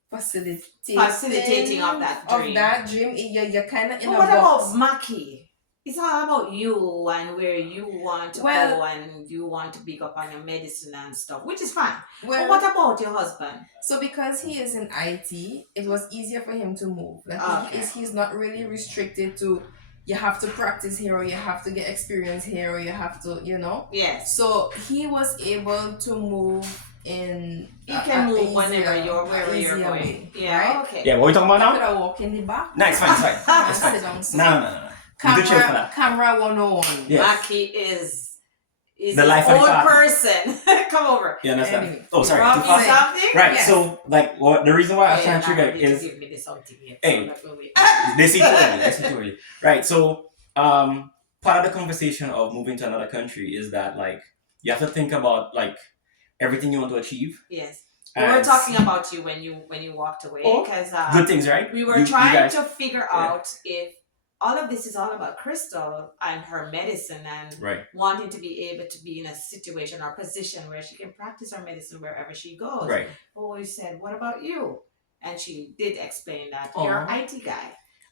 facilitating Facilitating of that dream. You're kind of in But a what box. about Mackie? it's all about you and where you want to Well- go and you want to pick up on your medicine and stuff, which is fine. But Well, what about your husband? so because he is in IT, it was easier for him to move. Like Okay. he's not really restricted to you have to practice here or you have to get experience here or you have to, Yes. So he was able to move in. You can move easier- whenever wherever you're easier going. way, Yeah, right? okay. Yeah, what are we talking He about could now? have walked in the back. No, it's fine, it's fine. and It's sit fine. down. So No. You do chill for that. Camera 101. Yeah. Maki is The his life of the own party. person. Come over. You understand? Anyway. Oh, sorry. Brought Too me fast. something? Right, Yes. so, like, the reason why I was Yeah, trying to trigger you need to is give me the something yet. Hey. So that will be- they see too early. Right, so, part of the conversation of moving to another country is that, like, you have to think about, like, everything you want to achieve. Yes. We were And talking about you when you walked away Oh, because good things, right? we were You trying guys- to figure Yeah. out if all of this is all about Crystal and her medicine and Right. wanting to be able to be in a situation or position where she can practice her medicine wherever she goes. Right. But we said, what about you? And she did explain that Oh. you're an IT guy.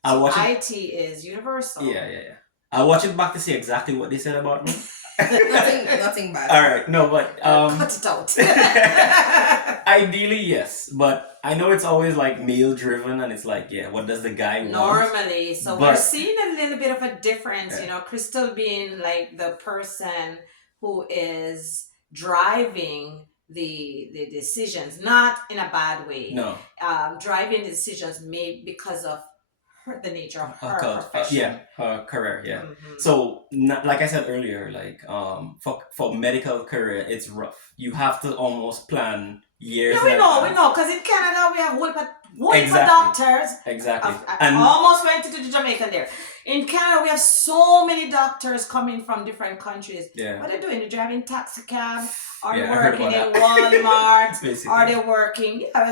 I'll watch it. IT is universal. Yeah. I'll watch it back to see exactly what they said about me. Nothing bad. All right, no, but Cut it out. ideally yes, but I know it's always like male driven, and it's like, yeah, what does the guy want? Normally, so we're But- seeing a little bit of a difference. Yeah. Crystal being like the person who is driving the decisions, not in a bad way. No, Driving decisions made because of the nature of her okay, profession. yeah, her career, yeah. Mhm. So, like I said earlier, like for medical career, it's rough. You have to almost plan years. Yeah, we in know, advance. because in Canada we have whole Exactly. doctors. Exactly, I and almost went to the Jamaican there. In Canada, we have so many doctors coming from different countries. yeah, What are they doing? They're driving taxi cab, or Yeah, they're I heard working in about Walmart, basically. or they're working. Yeah,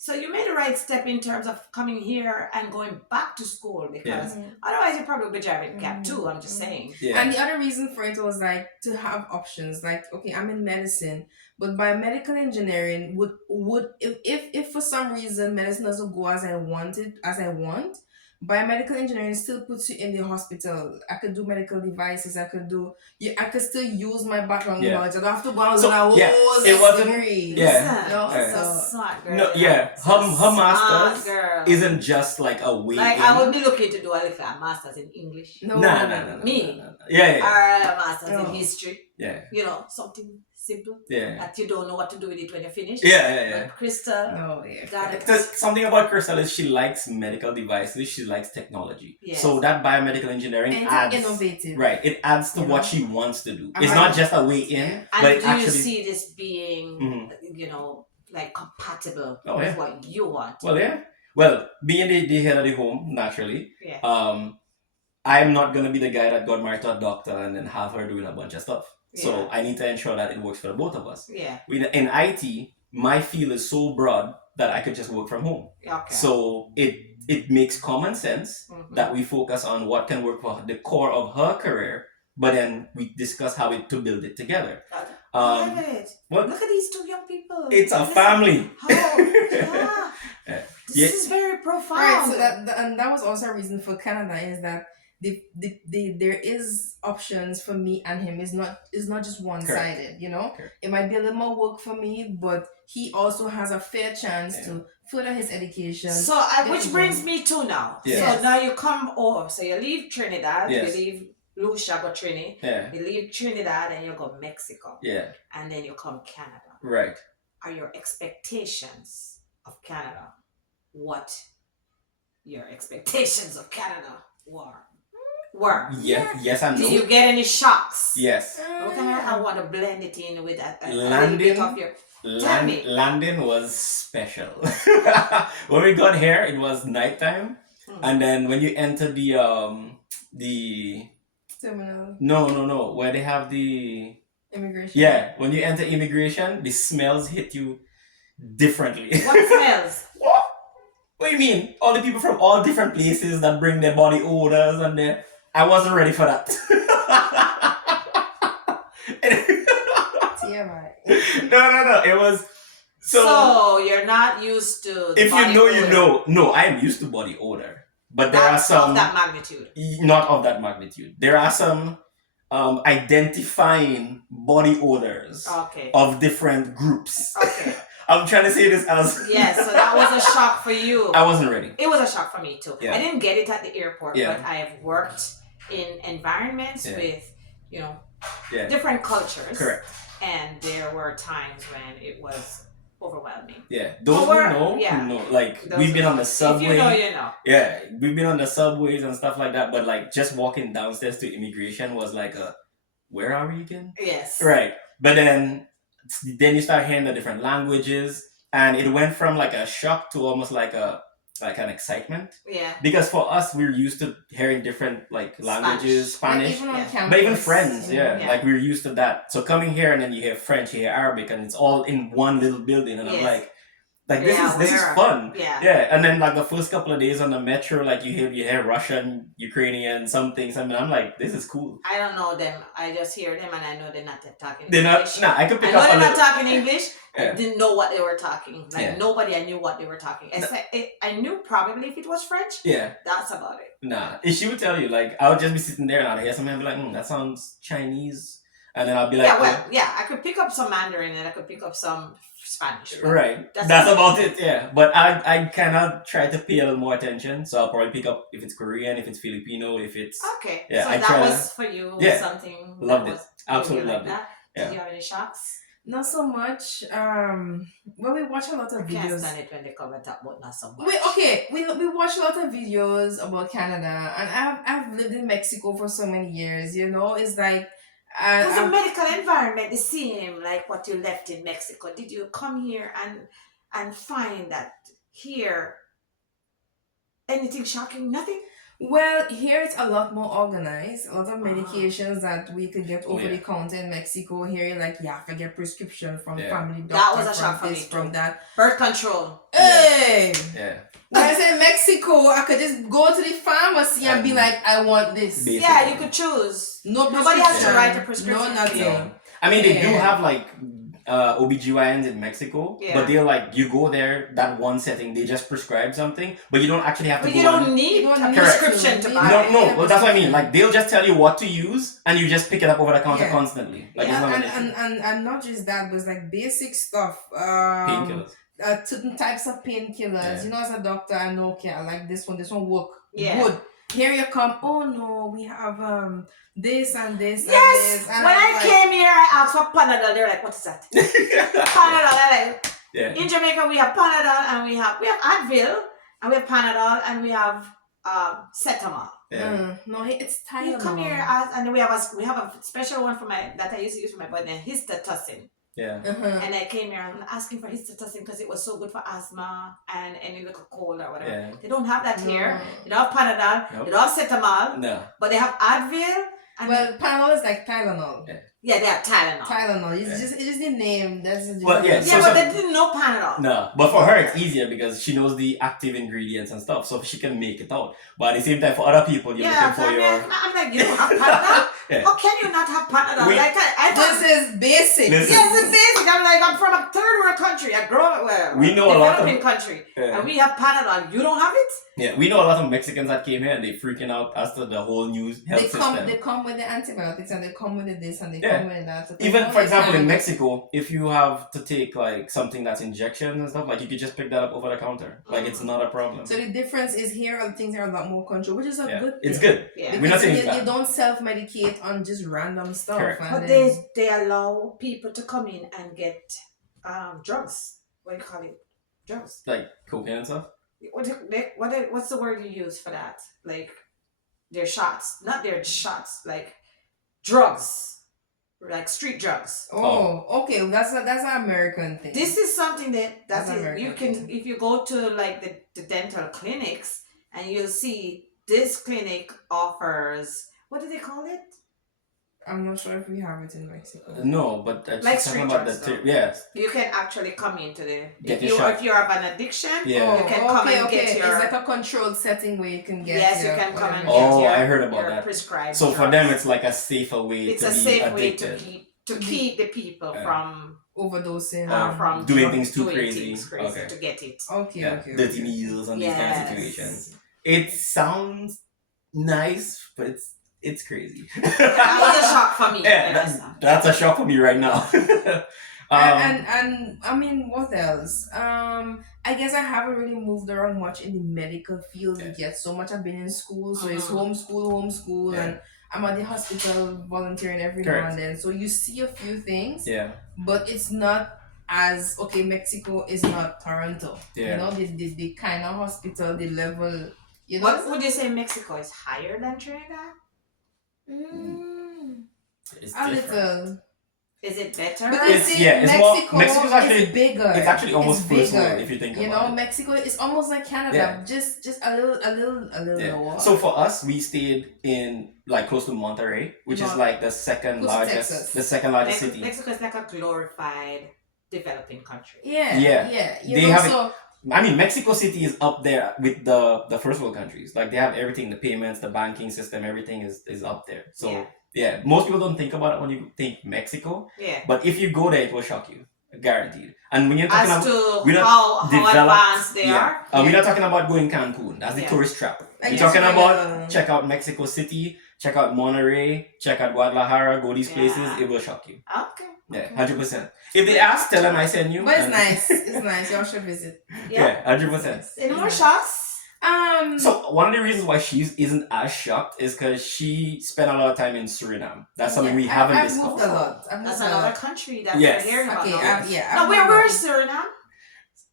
so you made the right step in terms of coming here and going back to school because otherwise you probably would be driving cab too. I'm just saying. Yeah, And the other reason for it was like to have options. Like, okay, I'm in medicine, but biomedical engineering would if for some reason medicine doesn't go as I want, biomedical engineering still puts you in the hospital. I could do medical devices. I could still use my background Yeah. knowledge. I don't have to go out So, with a whole yeah, it wasn't- degree. Yeah. Listen, No, that's so- a smart girl. No, you know. yeah, So her smart masters girl. isn't just like a way Like in. I would be looking to do a little master's in English No, Nah. Me? Yeah. or a master's No. in history. Yeah. Something simple Yeah. that you don't know what to do with it when you finish. Yeah. But Crystal No, yeah. got it. Something about Crystal is she likes medical devices. She likes technology. Yes. So that biomedical engineering And adds innovative. right. It adds to You what know? she wants to do. And It's right- not just a way in, Yeah. And but do it actually. you see this being, Mhm. like compatible Oh, with yeah. what you want? Well, yeah. Well, being the head of the home, naturally. Yeah. I'm not gonna be the guy that got married to a doctor and then have her doing a bunch of stuff. So Yeah. I need to ensure that it works for the both of us. Yeah. In IT, my field is so broad that I could just work from home. Okay. So it makes common sense Mhm. that we focus on what can work for the core of her career, but then we discuss how to build it together. I love it. what- Look at these two young people. It's a Listen, family. How? Yeah. Yeah. This Yeah. is very profound. Right, so and that was also a reason for Canada is that there is options for me and him. It's not just one sided, Correct. It might be a little more work for me, but he also has a fair chance Yeah. to further his education. So, which Then brings go. me to now. Yes. So now you come over. So you leave Trinidad. Yes. You leave Lucia, go Trini. Yeah. You leave Trinidad and you go Mexico. Yeah. And then you come Canada. Right. Are your expectations of Canada what your expectations of Canada were? Yes and Did no. you get any shocks? Yes. Okay, I want to blend it in with a little Landing. bit of your. Tell me. Landing was special. When we got here, it was nighttime, and then when you enter the Terminal no, where they have the immigration. when you enter immigration, the smells hit you differently. What smells? What? What do you mean? All the people from all different places that bring their body odors and I wasn't ready for that. TMI. No. It was So you're not used to. The if you body know, you odor. know. No, I am used to body odor. but there are That's some of that magnitude. not of that magnitude. There are some identifying body odors Okay. of different groups. Okay. I'm trying to say this as Yes, so that was a shock for you. I wasn't ready. It was a shock for me too. Yeah. I didn't get it at the airport, Yeah. but I have worked in environments Yeah. with, you know, Yeah. different cultures. Correct. And there were times when it was overwhelming. Yeah. Those But who yeah. know. Like Those we've who been on the If subway. you know, you know. Yeah, we've been on the subways and stuff like that, but like just walking downstairs to immigration was like where are we again? Yes. Right. But then you start hearing the different languages, and it went from like a shock to almost like an excitement. Yeah. Because for us, we're used to hearing different like languages, Spanish, Like even on Yeah. campus, but even French, yeah, Yeah. like we're used to that. So coming here and then you hear French, you hear Arabic, and it's all in one little building, and I'm Yes. like this Yeah, is where- fun. Yeah. Yeah, and then like the first couple of days on the metro, like you hear Russian, Ukrainian, something. I'm like, this is cool. I don't know them. I just hear them and I know they're not talking They're not. English. Nah, I could I pick know up a they're not little. talking English. I Yeah. didn't know what they were talking. Like Yeah. nobody I knew what they were talking. I knew probably if it was French. Yeah, That's about it. nah. She would tell you like I would just be sitting there and I'd hear something and be like, that sounds Chinese, and then I'll be like, Yeah, well, yeah, I could pick up some Mandarin and I could pick up some Spanish. but right. That's That's about about it. Yeah, but I cannot try to pay a little more attention, so I'll probably pick up if it's Korean, if it's Filipino, if it's Okay. Yeah, so I that try to- was for you Yeah. something Loved that it. was Absolutely like loved it. that. Yeah. Did you have any shocks? Not so much. Well, we watch a lot of I can't videos. stand it when they cover top, but not so much. We watch a lot of videos about Canada, and I've lived in Mexico for so many years. You know, it's like Was the I, medical environment the same like what you left in Mexico? Did you come here and find that here anything shocking? Nothing? well, here it's a lot more organized. A lot of Ah. medications that we could get over Yeah. the counter in Mexico. Here, you're like, you have to get prescription from Yeah. family doctor. That was a from shock for this, me too. from that. Birth control. Hey, Yeah. when I say Mexico, I could just go to the pharmacy and be like, I want this. Basically. Yeah, you could choose. No Nobody has to prescription, write a prescription. No, nothing. No. I mean, they do Yeah. have like OBGYNs in Mexico, Yeah. but they're like, you go there, that one setting, they just prescribe something, but you don't actually have to But go you don't on. need You don't a need prescription to to. buy No, it. no, well, that's what I mean. Like, they'll just tell you what to use, and you just pick it up over the counter Yeah. constantly. Like, Yeah, it's not And, an issue. and not just that, but it's like basic stuff. Painkillers. Certain types of painkillers. Yeah. You know, as a doctor, I know, okay, I like this one work. Yeah. Good. Here you come, oh no, we have this and this and Yes. this. And When I'm I like, came here, I asked for Panadol. They're like, "What is that?" Panadol. I'm like, Yeah. in Jamaica, we have Panadol and we have Advil and we have Panadol and we have Cetamol. Yeah. no, it's You Tylenol. come here and then we have a special one for that I used to use for my body, histotussin. Yeah. Uh-huh. And I came here and asking for histotussin because it was so good for asthma and any little cold or whatever. Yeah. They don't have that here. No. They don't have Panadol. Nope. They don't have Cetamol. No. But they have Advil. And Well, Tylenol is like Tylenol. yeah, they have Tylenol. Tylenol. It's Yeah. just the name. That's just Well, yeah, Yeah, So but they didn't know Panadol. No, but for her it's easier because she knows the active ingredients and stuff, so she can make it out. But at the same time, for other people, you're Yeah, looking for your. I'm like, you don't have Panadol? Yeah. How can you not have Panadol? We- Like, I thought, This is basic. This is- yes, it's basic. I'm like, I'm from a third world country. I grew up We know a lot of- developing country. Yeah. And we have Panadol. You don't have it? Yeah, we know a lot of Mexicans that came here and they freaking out as to the whole new health system. They come with the antibiotics and they come with this and they Yeah. come with that. So Even all for the example in time- Mexico, if you have to take like something that's injections and stuff, like you could just pick that up over the counter. Like it's not a problem. So the difference is here, things are a lot more controlled, which is a Yeah, good thing. it's good. Yeah. We're not Because saying you, it's bad. you don't self-medicate on just random stuff. Correct. And But then- they allow people to come in and get drugs. What do you call it? Drugs. Like cocaine and stuff. What's the word you use for that? Like, their shots. Not their shots. Like, drugs. Like street drugs. Oh, okay. That's an American thing. This is something that's it. American You can, thing. if you go to like the dental clinics and you'll see this clinic offers, what do they call it? I'm not sure if we have it in Mexico. No, but I'm Like just talking street about drugs, the though. yes. You can actually come into Get your shot. if you have an addiction, Yeah. you can come and get your It's like a controlled setting where you can get. yes, you your can come and whatever. get Oh, your, I heard about your that. prescribed So for drugs. them, it's like a safer way It's to a be safe addicted. way to keep the people Yeah. from Overdosing. from Doing drug- things too doing crazy. things crazy Okay. to get it. Okay, Yeah, okay. dirty okay. needles and these kind of situations. It sounds nice, but it's crazy. That was a shock for me. Yeah, that's a shock for me right now. And I mean, what else? I guess I haven't really moved around much in the medical field yet. So much I've been in school, so it's homeschool, Yeah. and I'm at the hospital volunteering every now Correct. and then. So you see a few things, Yeah. but it's not as okay. Mexico is not Toronto. Yeah. You know, the kind of hospital, the level. You know, What would you say Mexico is higher than Trinidad? It's a different. little. Is it better? Because It's- see, yeah, it's more- Mexico Mexico's actually- is bigger. It's actually almost It's first bigger. world if you think You about know, it. Mexico is almost like Canada, Yeah. just a little Yeah. lower. So for us, we stayed in like close to Monterrey, which is Mon- like the second Close to largest, Texas. the second largest city. Mexico is like a glorified developing country. yeah, Yeah. yeah. You They know, have it- so I mean, Mexico City is up there with the first world countries. Like they have everything, the payments, the banking system, everything is up there. So yeah, most people don't think about it when you think Mexico, Yeah. but if you go there, it will shock you, guaranteed. And when you're talking As about to we're not how developed- advanced they are. We're not talking about going Cancun. That's the Yeah. tourist trap. I We're guess talking we're about gonna- check out Mexico City, check out Monterrey, check out Guadalajara, go these places. Yeah. It will shock you. Okay. Yeah, okay. 100%. If they ask, tell them I send you. but it's and- nice. It's nice. Y'all should visit. Yeah, 100%. Any more shots? So one of the reasons why she isn't as shocked is because she spent a lot of time in Suriname. That's something we haven't I've discussed. moved a lot. I've That's moved a another lot. country that Yes. we're hearing about. Okay, now. I've No, moved a where's lot.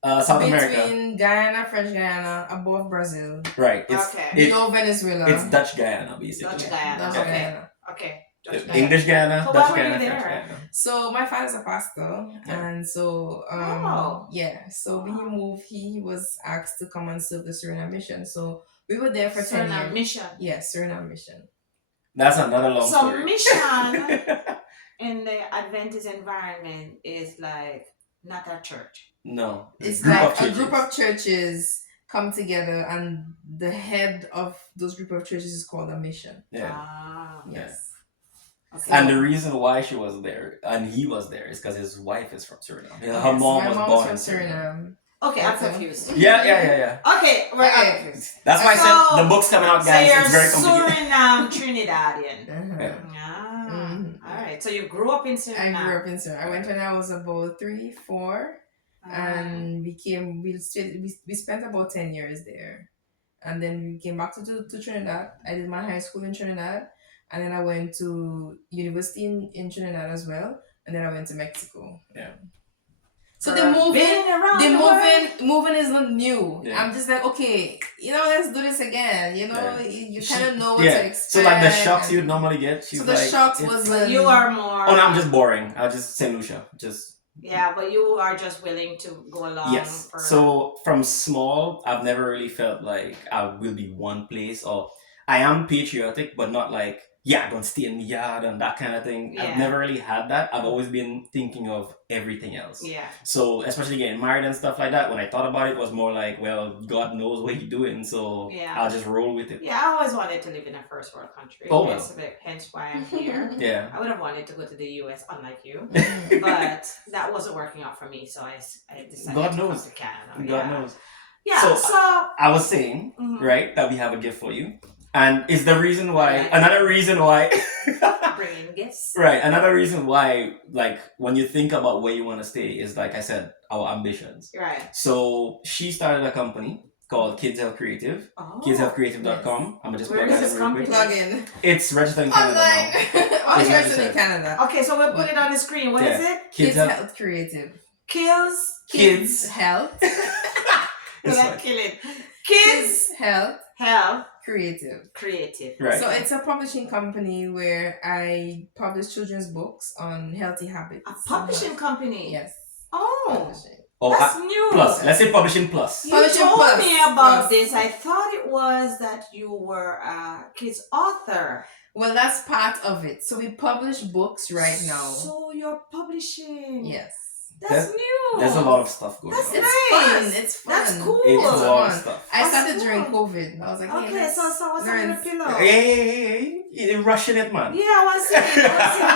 Suriname? South America. Between Guyana, French Guyana, above Brazil, Right. It's Okay. it- below Venezuela. it's Dutch Guyana basically. Dutch Guyana. Dutch Okay. Guyana. Okay. Dutch Guyana. English Guyana, So Dutch why were Guyana, you French there? Guyana. So my father's a pastor, Yeah. and so Oh. yeah. So when he moved, he was asked to come and serve the Suriname mission. So we were there for 10 Suriname years. mission. Yes, Suriname mission. That's another long So story. mission in the Adventist environment is like not a church. No. It's Group like of a churches. group of churches come together, and the head of those group of churches is called a mission. Yeah. Ah. Yes. Okay. And the reason why she was there and he was there is because his wife is from Suriname. Her Yes, mom my was mom's born from in Suriname. Suriname. Okay, I'm Okay. confused. Yeah. Okay, we're Okay. confused. That's why I So- said the book's coming out, So guys. you're It's very complicated. Suriname Trinidadian. Uh-huh. Yeah. Ah, Mhm. all right. So you grew up in I Suriname. grew up in Suriname. I went when I was about 3, 4. And we spent about 10 years there, and then we came back to Trinidad. I did my high school in Trinidad, and then I went to university in Trinidad as well, and then I went to Mexico. Yeah. So For the moving being around the the world. moving is not new. Yeah. I'm just like, okay, let's do this again. Yeah. You She- kind of know what to expect. So like the shocks and- you'd normally get, she's So the like, shocks it's- was But you are more. Oh no, I'm just boring. I'll just say Lucia. Just Yeah, but you are just willing to go along. yes. For, So from small, I've never really felt like I will be one place, or I am patriotic, but not like don't stay in the yard and that kind of thing. Yeah. I've never really had that. I've always been thinking of everything else. yeah. So especially getting married and stuff like that, when I thought about it was more like, well, God knows what He's doing, so Yeah. I'll just roll with it. Yeah, I always wanted to live in a first world country. Oh, well. Hence why I'm here. Yeah. I would have wanted to go to the US, unlike you, but that wasn't working out for me. So I decided God to knows. come to Canada. God yeah. knows. Yeah. So- So, I was saying, mhm. right, that we have a gift for you. And it's the reason why, Right. another reason why, bringing gifts. right, another reason why, like, when you think about where you want to stay is, like I said, our ambitions. Right. So she started a company called Kids Health Creative, Oh. kidshealthcreative.com. I'm going to just Where plug is that this in real quick. company? plug in It's registered in Canada online. now. I'm It's interested in registered. Canada. Okay, so we'll put it on the screen. What is it? Kids Health Health Creative. Kills. Kids. Health. It's Will I like- kill it? Kids Health Health Creative. Creative. Right. So it's a publishing company where I publish children's books on healthy habits. A publishing company. Yes. Oh, Publishing. Oh, that's new. plus. Let's say publishing plus. You Publishing told plus. me about Plus. this. I thought it was that you were a kids author. Well, that's part of it. So we publish books right now. So you're publishing. Yes. That's new. There's a lot of stuff going That's on. It's nice. fun. It's fun. That's cool. It's a It's lot of fun. stuff. I That's started during cool. COVID. I was like, hey, Okay, let's so what's learn. under the pillow? Hey, you're rushing it, man. Yeah, I want to see the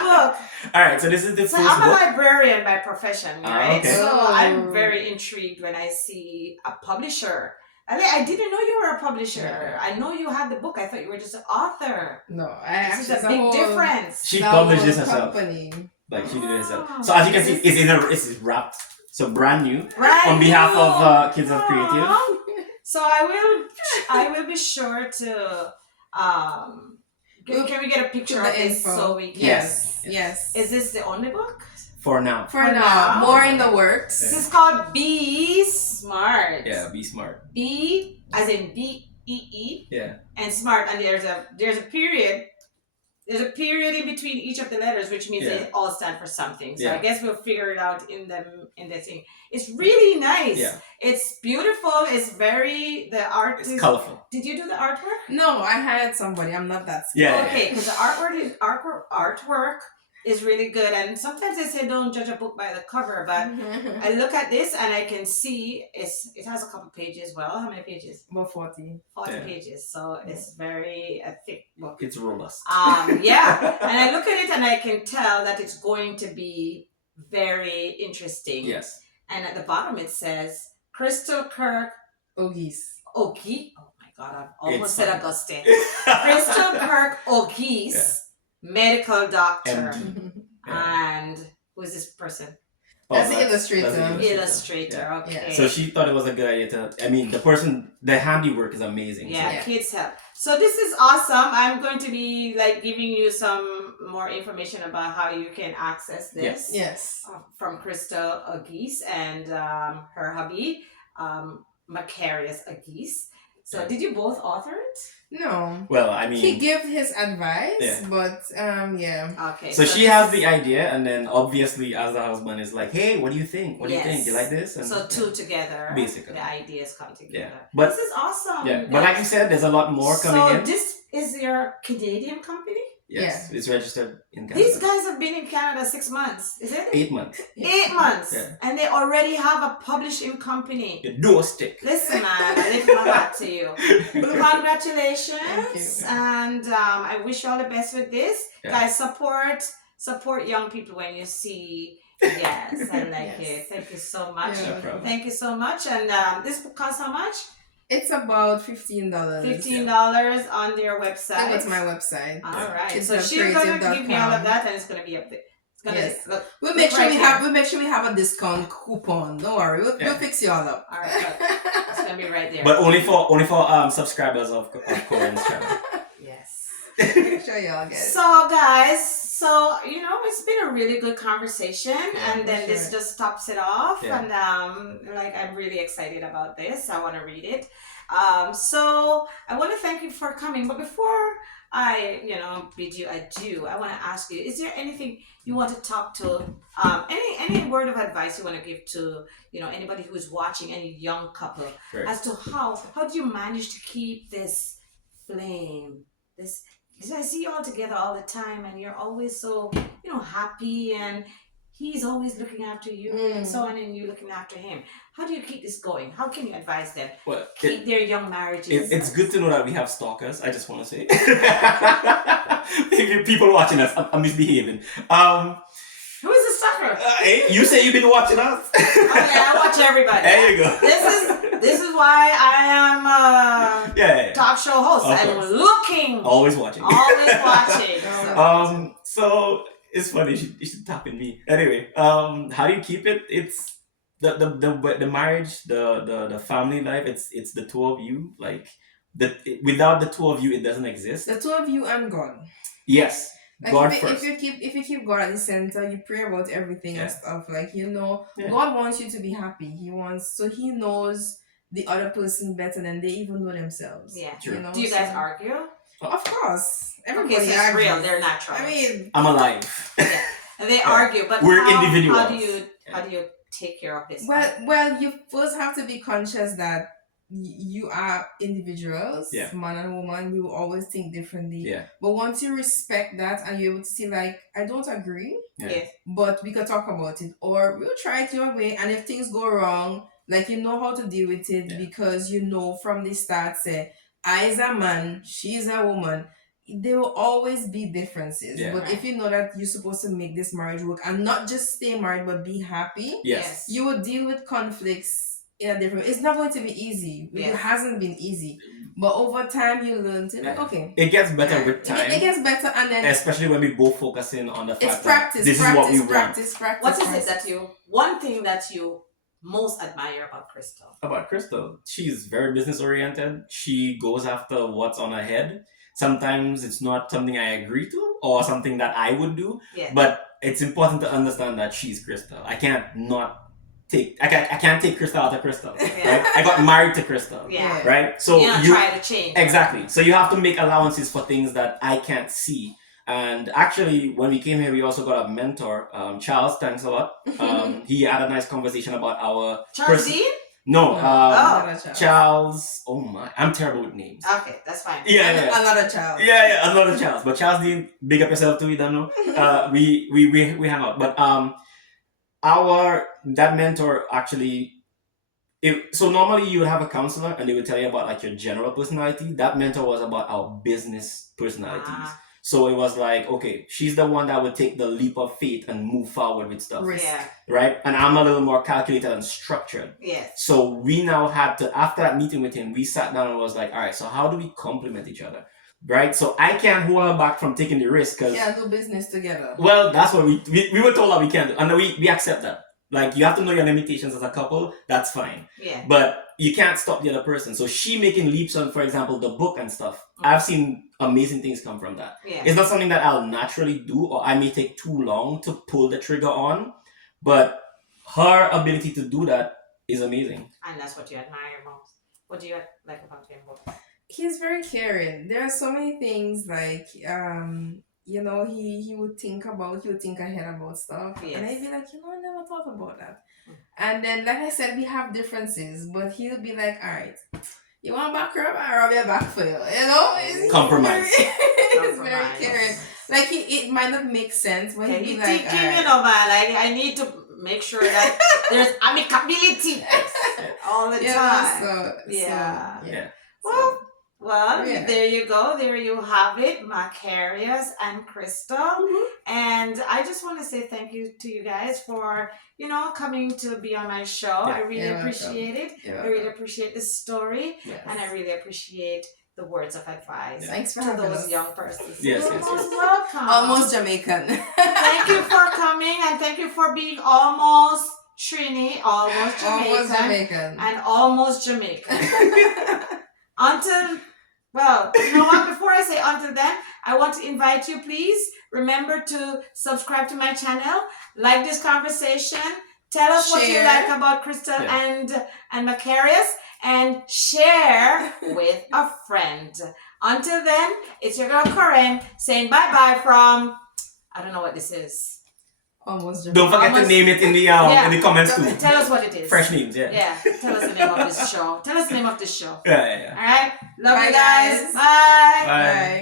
book. All right, so this is the So first I'm a book. librarian by profession, Ah, right? okay. So Oh. I'm very intrigued when I see a publisher Ale, I didn't know you were a publisher. Yeah. I know you had the book. I thought you were just an author. No, I This is actually a big difference. She the published whole this herself. company. Like she did it herself. Oh, So as you can see, this it's wrapped. So brand new. Brand On behalf new. of Kids of Creative. Aw. So I will be sure to can we get a picture Put of the this info. so we can Yes, yes. Is this the only book? For now. For For now, now. more in the works. This is called Be Smart. Yeah, be smart. B as in BEE Yeah. and smart, and there's a period. There's a period in between each of the letters, which means Yeah. they all stand for something. So I Yeah. guess we'll figure it out in the thing. It's really nice. Yeah. It's beautiful. It's very the art It's is. colorful. Did you do the artwork? No, I hired somebody. I'm not that skilled. Yeah. Okay, because the artwork is really good, and sometimes they say don't judge a book by the cover, but I look at this and I can see it has a couple pages. Well, how many pages? About 40. 40 Yeah. pages. So it's very a thick book. It's robust. Yeah, and I look at it and I can tell that it's going to be very interesting. Yes. And at the bottom it says Crystal Kirk Ogis. O'Geese. Oh my God, I've almost It's said fine. Auguste. Crystal Kirk O'Geese, medical doctor. MD. And who is this person? That's the illustrator. Illustrator. Yeah. Okay. So she thought it was a good idea to. I mean, the handiwork is amazing. Yeah, Yeah. kids help. So this is awesome. I'm going to be like giving you some more information about how you can access this Yes. from Crystal Auguste and her hubby, Macarius Auguste. So Yeah. did you both author it? No. Well, I He mean, gave his advice, Yeah. but yeah. Okay. so she has the idea, and then obviously, as the husband is like, "Hey, what do you think? What do you think? Do you like this?" And So two together, Basically. the ideas come together. Yeah. But- this is awesome. Yeah, but like you said, there's a lot more coming so in. this is your Canadian company? Yes, it's registered in Canada. These guys have been in Canada 6 months, is it? 8 months. 8 months. Yeah. And they already have a publishing company. The door stick. Listen, man, I lift my hat to you. Well, congratulations. Thank you. And I wish you all the best with this. Yeah. Guys, support young people when you see. Yes, I like Yes. it. Thank you so much. Yeah. No problem. Thank you so much. And this book costs how much? It's about $15. $15 on their website. It was my website. All Yeah. right. Kids So Have she's gonna Creative give me all of .com. that, and it's gonna be up there. It's gonna Yes. look. We'll make look sure right we'll make sure we have a discount coupon. Don't worry, we'll Yeah. fix you all up. All right. Look. It's gonna be right there. But only for subscribers of Corin's channel. yes. Make sure y'all get it. So guys, it's been a really good conversation, Yeah, and then for this sure. just tops it off, Yeah. and I'm really excited about this. I want to read it. So I want to thank you for coming. But before I, bid you adieu, I want to ask you: is there anything you want to talk to? Any word of advice you want to give to anybody who is watching, any young couple, Right. as to how do you manage to keep this flame, this? Because I see you all together all the time, and you're always so happy, and he's always looking after you, and so on, and you looking after him. How do you keep this going? How can you advise them Well, keep their young marriages? it's good to know that we have stalkers. I just want to say, people watching us, I'm misbehaving. Who is the stalker? Hey, you say you've been watching us. Okay, I watch everybody. There you go. This is why I am a Yeah. talk show host. Of I'm course. looking, Always watching. always watching. So it's funny. You should tap in me. Anyway, how do you keep it? It's the marriage, the family life. It's the two of you. Like without the two of you, it doesn't exist. The two of you and God. Yes, Like God if first. you keep God at the center, you pray about everything and Yeah. stuff. Like Yeah. God wants you to be happy. He knows the other person better than they even know themselves. Yeah. True. Do you guys so- argue? Of course, everybody Okay, so it's argues. real. They're natural. I mean, I'm alive. Yeah. And they Yeah. argue, but We're how individuals. do you take care of this? well, you first have to be conscious that you are individuals, Yeah. man and woman. You will always think differently. Yeah. But once you respect that and you're able to see, like, I don't agree, Yeah. Yes. but we can talk about it, or we'll try it your way. And if things go wrong, like, you know how to deal with it, Yeah. because you know from the start, say, I is a man, she is a woman. There will always be differences. Yeah. But if you know that you're supposed to make this marriage work and not just stay married but be happy, Yes. you will deal with conflicts in a different. It's not going to be easy. It Yes. hasn't been easy, but over time you learn to like, okay. It gets better with It time, gets better, and then especially when we both focusing on the fact it's that practice. this practice, is what we want. practice, practice. What is it practice. that one thing that you most admire about Crystal? About Crystal, she's very business oriented. She goes after what's on her head. Sometimes it's not something I agree to or something that I would do, Yeah. but it's important to understand that she's Crystal. I can't take Crystal out of Crystal. Yeah. Right? I got married to Crystal. Yeah. Right? So You're not trying to change. exactly. So you have to make allowances for things that I can't see. And actually, when we came here, we also got a mentor, Charles. Thanks a lot. He had a nice conversation about our Charles Dean? No, Another child. Charles. Oh my, I'm terrible with names. Okay, that's fine. Yeah. Another child. Yeah, another Charles. But Charles Dean, big up yourself too. You don't know. We hang out. But that mentor actually. So normally you would have a counselor and they would tell you about like your general personality. That mentor was about our business personalities. Ah. So it was like, okay, she's the one that would take the leap of faith and move forward with stuff. Risk. Yeah. Right? And I'm a little more calculated and structured. Yes. So we now had to, after that meeting with him, we sat down and was like, all right, so how do we complement each other? Right? So I can't hold her back from taking the risk because, Yeah, do business together. well, that's what we were told that we can't do. And we accept that. Like, you have to know your limitations as a couple. That's fine. Yeah. But you can't stop the other person. So she making leaps on, for example, the book and stuff. Mm. I've seen amazing things come from that. Yeah. It's not something that I'll naturally do or I may take too long to pull the trigger on. But her ability to do that is amazing. And that's what you admire most. What do you like about him? He's very caring. There are so many things like you know, he would think ahead about stuff. Yes. And I'd be like, I never thought about that. Mm. And then, like I said, we have differences, but he'll be like, all right, you want back rub? I'll rub your back for you. You know? Compromise. He's very Compromise. caring. Like, it might not make sense when Okay, he'd you be like, thinking, all right. man, I need to make sure that there's amicability all the Yeah, time. so, Yeah. Yeah. Well, Yeah. there you go. There you have it, Macarius and Crystal. Mhm. And I just want to say thank you to you guys for, coming to be on my show. Yeah. I really You're appreciate it. You're I really appreciate the story. Yes. And I really appreciate the words of advice Thanks for to having those us. young persons. Yes, You're yes, most yes. welcome. Almost Jamaican. Thank you for coming and thank you for being almost Trini, almost Jamaican, Almost Jamaican. and almost Jamaican. Well, you know what? Before I say until then, I want to invite you, please remember to subscribe to my channel, like this conversation, tell us what you Share. like about Crystal and Macarius, and share with a friend. Until then, it's your girl Corinne saying bye-bye from, I don't know what this is. Almost Jamaican. Don't forget to name it in the comments too. Tell us what it is. Fresh names, yeah. Yeah, tell us the name of this show. Tell us the name of this show. Yeah. All right. Love Bye, you guys. guys. Bye. Bye. Bye.